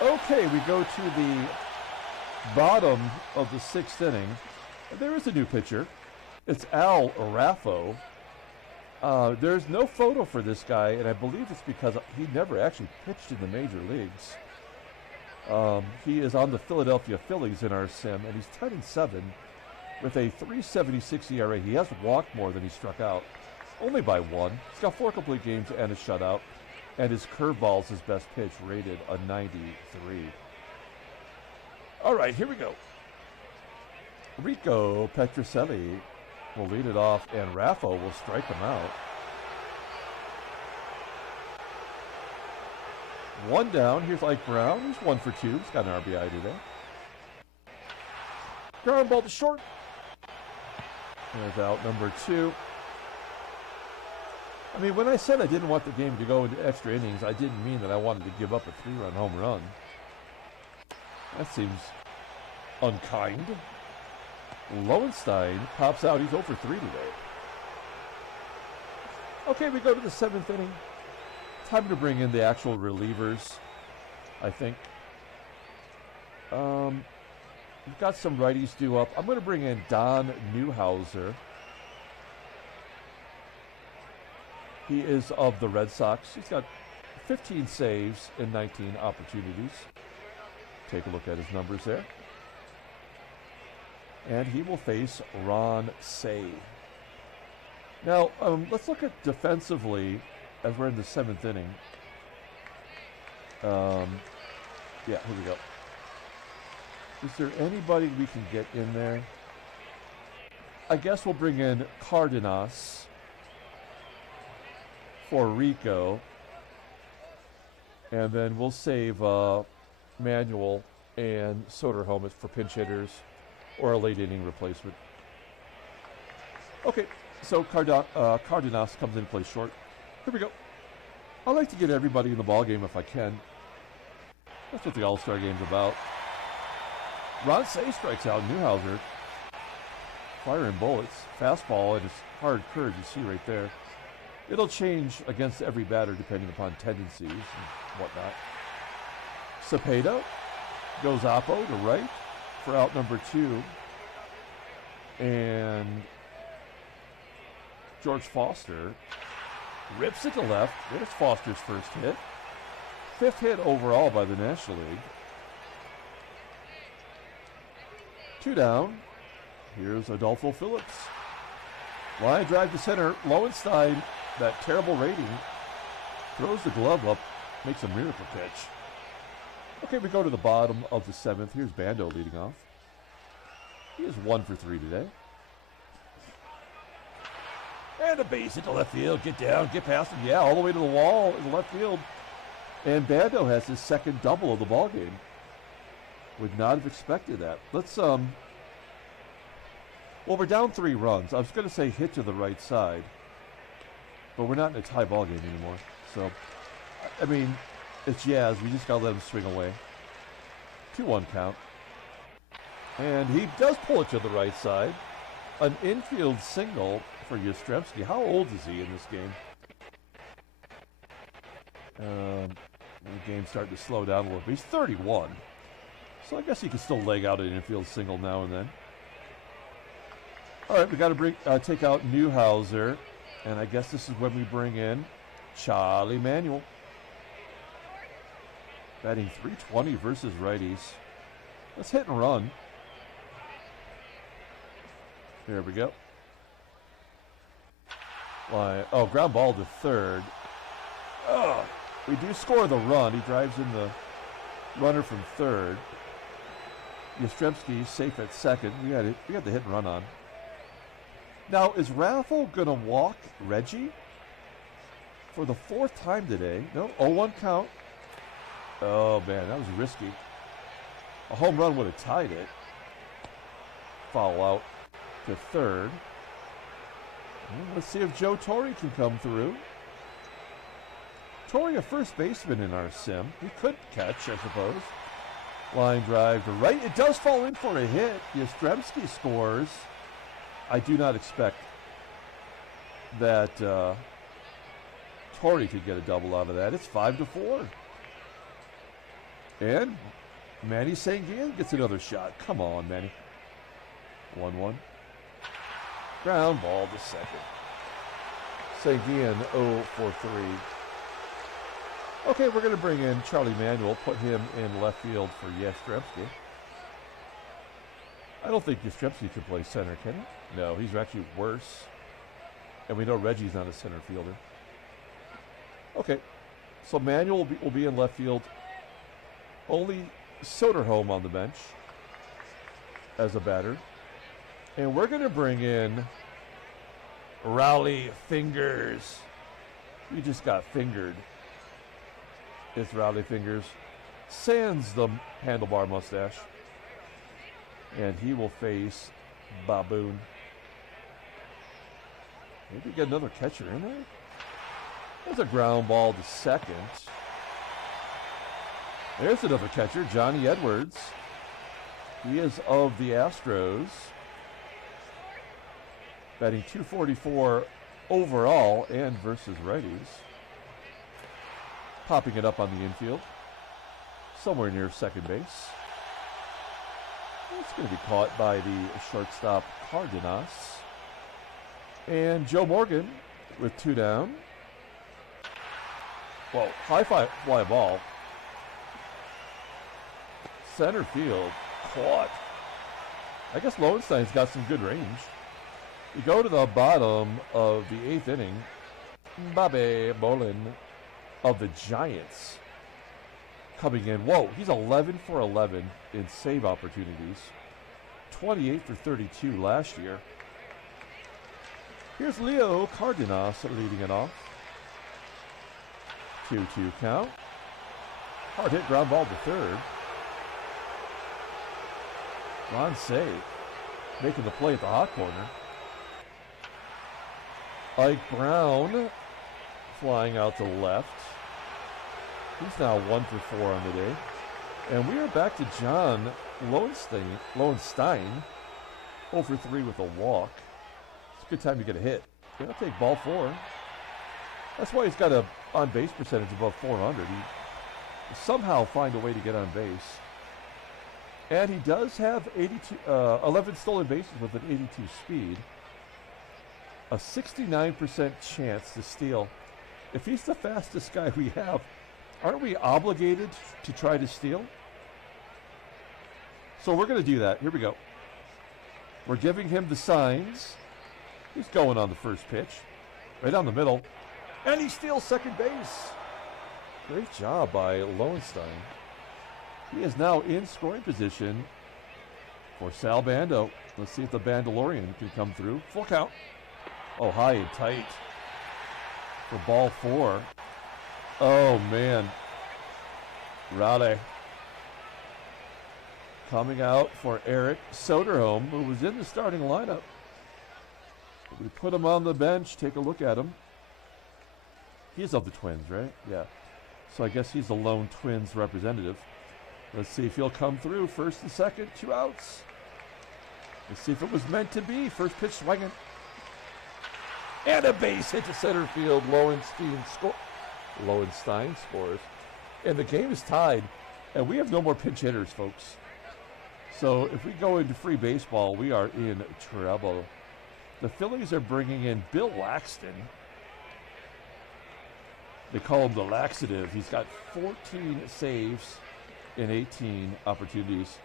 Okay, we go to the bottom of the 6th inning. There is a new pitcher. It's Al Raffo. There's no photo for this guy, and I believe it's because he never actually pitched in the major leagues. He is on the Philadelphia Phillies in our sim, and he's 10-7 with a 3.76 ERA. He has walked more than he struck out, only by 1. He's got 4 complete games and a shutout, and his curveball is his best pitch, rated a 93. All right, here we go. Rico Petrocelli will lead it off, and Raffo will strike him out. 1 down. Here's Ike Brown. He's 1 for 2. He's got an RBI today. Ground ball to short. There's out number 2. I mean, when I said I didn't want the game to go into extra innings, I didn't mean that I wanted to give up a 3-run home run. That seems unkind. Lowenstein pops out. He's 0 for 3 today. Okay, we go to the 7th inning. Time to bring in the actual relievers, I think. We've got some righties due up. I'm going to bring in Don Newhouser. He is of the Red Sox. He's got 15 saves in 19 opportunities. Take a look at his numbers there. And he will face Ron Say. Now, let's look at defensively as we're in the 7th inning. Yeah, here we go. Is there anybody we can get in there? I guess we'll bring in Cardenas for Rico. And then we'll save Manuel and Soderholm for pinch hitters or a late inning replacement. Okay, so Cardenas comes in and plays short. Here we go. I like to get everybody in the ball game if I can. That's what the All-Star game's about. Ron Say strikes out Newhouser. Firing bullets. Fastball at his hard curve, you see right there. It'll change against every batter depending upon tendencies and whatnot. Cepeda goes oppo to right for out number 2. And George Foster rips it to left. There's Foster's first hit. 5th hit overall by the National League. 2 down. Here's Adolfo Phillips. Line drive to center. Lowenstein, that terrible rating, throws the glove up, makes a miracle catch. Okay, we go to the bottom of the 7th. Here's Bando leading off. He is 1 for 3 today. And a base hit to left field. Get down, get past him. Yeah, all the way to the wall in the left field. And Bando has his second double of the ball game. Would not have expected that. Let's well, we're down 3 runs. I was going to say hit to the right side, but we're not in a tie ball game anymore. So, I mean, it's Yaz. We just got to let him swing away. 2-1 count. And he does pull it to the right side. An infield single for YASTRZEMSKI. How old is he in this game? The game's starting to slow down a little bit. He's 31. So I guess he can still leg out an infield single now and then. All right, we got to take out Newhouser. And I guess this is when we bring in Charlie Manuel. Batting .320 versus righties. Let's hit and run. There we go. Oh, ground ball to third. Oh, we do score the run. He drives in the runner from third. YASTRZEMSKI safe at second. We got the hit and run on. Now, is Raffle going to walk Reggie for the 4th time today? No, 0-1 count. Oh, man, that was risky. A home run would have tied it. Foul out to third. Let's see if Joe Torre can come through. Torre, a first baseman in our sim. He could catch, I suppose. Line drive to right. It does fall in for a hit. YASTRZEMSKI scores. I do not expect that Torre could get a double out of that. It's 5-4. And Manny Sanguian gets another shot. Come on, Manny. 1-1. Ground ball to second. Sanguian 0 for 3. Okay, we're going to bring in Charlie Manuel, put him in left field for YASTRZEMSKI. I don't think YASTRZEMSKI can play center, can he? No, he's actually worse. And we know Reggie's not a center fielder. Okay, so Manuel will be in left field. Only Soderholm on the bench as a batter. And we're going to bring in Rowley Fingers. We just got fingered. It's Rowley Fingers. Sans the handlebar mustache. And he will face Baboon. Maybe get another catcher in there? There's a ground ball to second. There's another catcher, Johnny Edwards. He is of the Astros. Batting .244 overall and versus righties. Popping it up on the infield. Somewhere near second base. It's going to be caught by the shortstop, Cardenas. And Joe Morgan with 2 down. Well, high fly ball. Center field, caught. I guess Lowenstein's got some good range. You go to the bottom of the 8th inning. Bobby Bolin of the Giants coming in. Whoa, he's 11 for 11 in save opportunities. 28 for 32 last year. Here's Leo Cardenas leading it off. 2-2 count. Hard hit ground ball to third. Ron Say making the play at the hot corner. Ike Brown flying out to left. He's now 1 for 4 on the day. And we are back to John Lowenstein, 0 for 3 with a walk. It's a good time to get a hit. Yeah, I'll take ball 4. That's why he's got a on-base percentage above 400. He somehow find a way to get on base. And he does have 11 stolen bases with an 82 speed. A 69% chance to steal. If he's the fastest guy we have, aren't we obligated to try to steal? So we're going to do that. Here we go. We're giving him the signs. He's going on the first pitch. Right down the middle. And he steals second base. Great job by Lowenstein. He is now in scoring position for Sal Bando. Let's see if the Bandalorian can come through. Full count. Oh, high and tight for ball 4. Oh, man. Raleigh coming out for Eric Soderholm, who was in the starting lineup. We put him on the bench. Take a look at him. He's of the Twins, right? Yeah. So I guess he's the lone Twins representative. Let's see if he'll come through. First and second, 2 outs. Let's see if it was meant to be. First pitch swinging. And a base hit to center field. Lowenstein scores. And the game is tied. And we have no more pinch hitters, folks. So if we go into free baseball, we are in trouble. The Phillies are bringing in Bill Laxton. They call him the laxative. He's got 14 saves in 18 opportunities.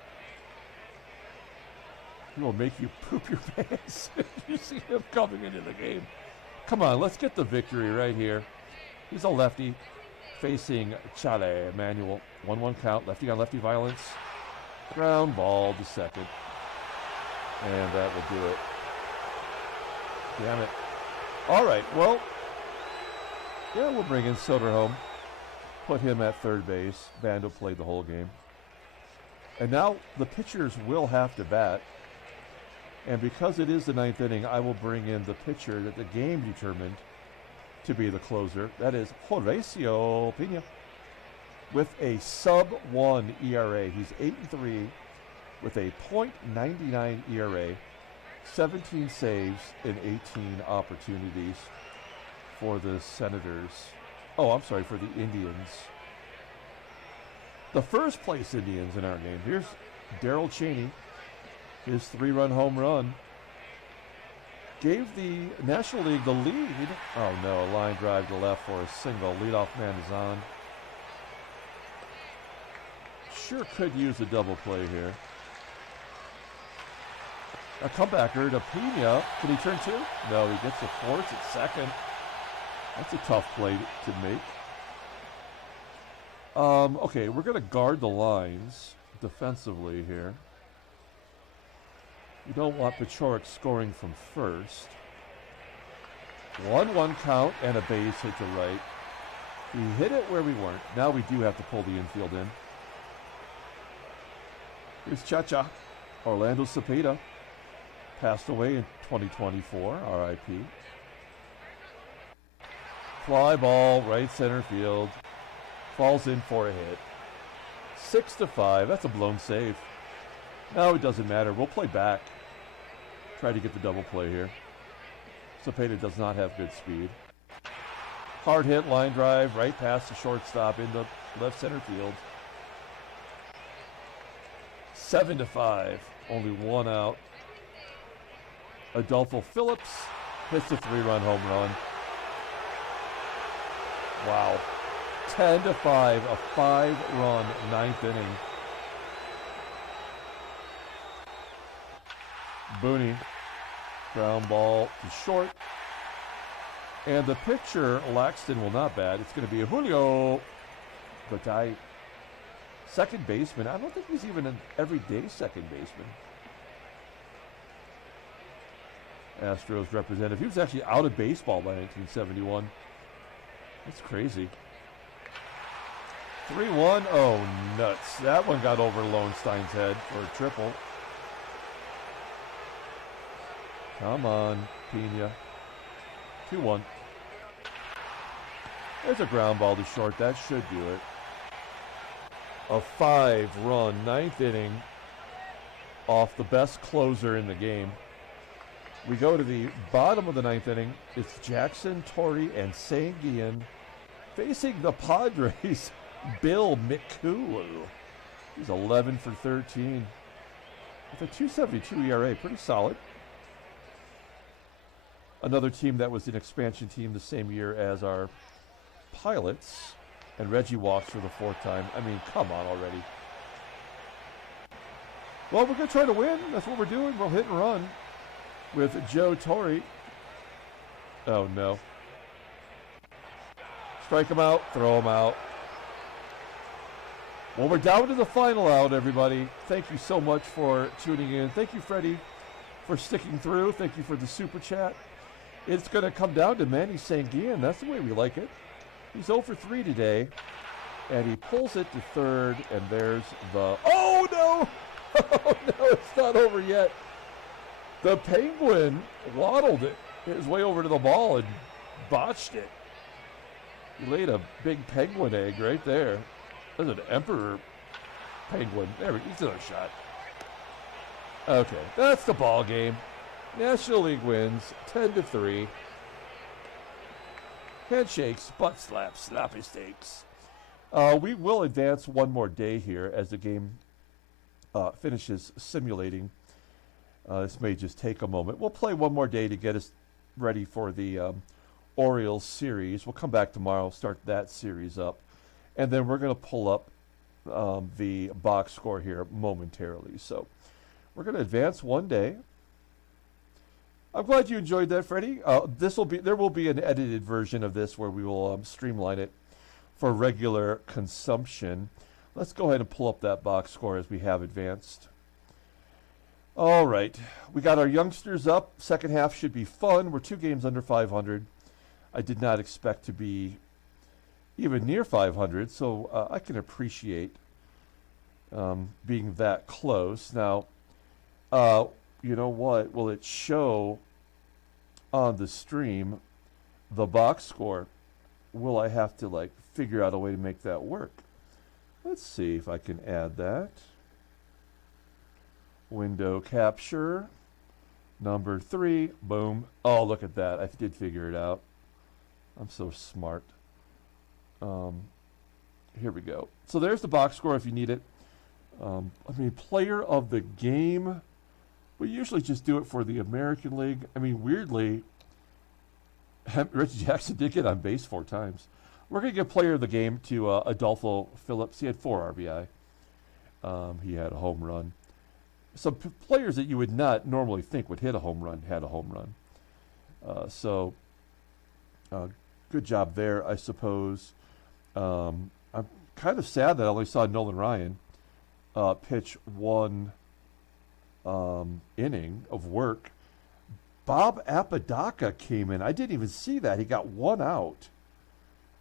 He will make you poop your pants if you see him coming into the game. Come on, let's get the victory right here. He's a lefty facing Chale Manuel. 1-1 count, lefty on lefty violence. Ground ball to second. And that will do it. Damn it. All right, well, yeah, we'll bring in Soderholm. Put him at third base. Bando played the whole game. And now the pitchers will have to bat. And because it is the 9th inning, I will bring in the pitcher that the game determined to be the closer. That is Horacio Pena with a sub-1 ERA. He's 8-3 with a .99 ERA, 17 saves in 18 opportunities for the Senators. Oh, I'm sorry, for the Indians. The first place Indians in our game. Here's Darrel CHANEY. His 3-run home run gave the National League the lead. Oh no, a line drive to left for a single. Leadoff man is on. Sure could use a double play here. A comebacker to Pena. Can he turn 2? No, he gets a force at second. That's a tough play to make. Okay, we're going to guard the lines defensively here. You don't want PACIOREK scoring from first. 1-1 count and a base hit to right. We hit it where we weren't. Now we do have to pull the infield in. Here's Cha-Cha. Orlando Cepeda. Passed away in 2024, R.I.P. Fly ball, right center field. Falls in for a hit. 6-5. That's a blown save. No, it doesn't matter. We'll play back. Try to get the double play here. CEPEDA does not have good speed. Hard hit, line drive, right past the shortstop into left center field. 7-5. Only one out. Adolfo PHILLIPS hits a 3-run home run. Wow. 10-5, a 5-run ninth inning. BOONE, ground ball to short. And the pitcher, Laxton, will not bat. It's going to be a Julio Batay. Second baseman. I don't think he's even an everyday second baseman. Astros representative. He was actually out of baseball by 1971. That's crazy. 3-1. Oh, nuts. That one got over Lowenstein's head for a triple. Come on, Pena. 2-1. There's a ground ball to short. That should do it. A 5-run ninth inning off the best closer in the game. We go to the bottom of the ninth inning. It's Jackson, Torrey, and Sanguian facing the Padres' Bill McCool. He's 11 for 13 with a 2.72 ERA. Pretty solid. Another team that was an expansion team the same year as our Pilots. And Reggie walks for the 4th time. I mean, come on already. Well, we're going to try to win. That's what we're doing. We'll hit and run with Joe Torre. Oh, no. Strike him out. Throw him out. Well, we're down to the final out, everybody. Thank you so much for tuning in. Thank you, Freddie, for sticking through. Thank you for the super chat. It's going to come down to Manny Sanguian. That's the way we like it. He's 0 for 3 today, and he pulls it to third, and there's the... Oh, no! Oh, no, it's not over yet. The Penguin waddled it his way over to the ball and botched it. He laid a big penguin egg right there. There's an emperor penguin. There we go. He's another shot. Okay, that's the ball game. National League wins 10-3. Handshakes, butt slaps, sloppy steaks. We will advance one more day here as the game finishes simulating. This may just take a moment. We'll play one more day to get us ready for the Orioles series. We'll come back tomorrow, start that series up. And then we're going to pull up the box score here momentarily. So we're going to advance one day. I'm glad you enjoyed that, Freddie. There will be an edited version of this where we will streamline it for regular consumption. Let's go ahead and pull up that box score as we have advanced. All right, we got our youngsters up. Second half should be fun. We're 2 games under 500. I did not expect to be even near 500, so I can appreciate being that close. Now, you know what? Will it show on the stream the box score? Will I have to figure out a way to make that work? Let's see if I can add that. Window capture. Number 3. Boom. Oh, look at that. I did figure it out. I'm so smart. Here we go. So there's the box score if you need it. Player of the game. We usually just do it for the American League. Weirdly, Reggie Jackson did get on base 4 times. We're going to give player of the game to Adolfo PHILLIPS. He had 4 RBI. He had a home run. Some players that you would not normally think would hit a home run had a home run. Good job there, I suppose. I'm kind of sad that I only saw Nolan Ryan pitch 1 inning of work. Bob Apodaca came in. I didn't even see that. He got 1 out.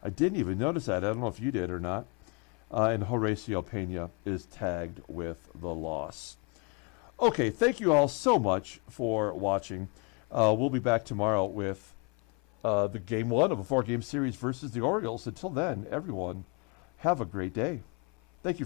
I didn't even notice that. I don't know if you did or not. And Horacio Pena is tagged with the loss. Okay, thank you all so much for watching. We'll be back tomorrow with the game one of a 4-game series versus the Orioles. Until then, everyone, have a great day. Thank you.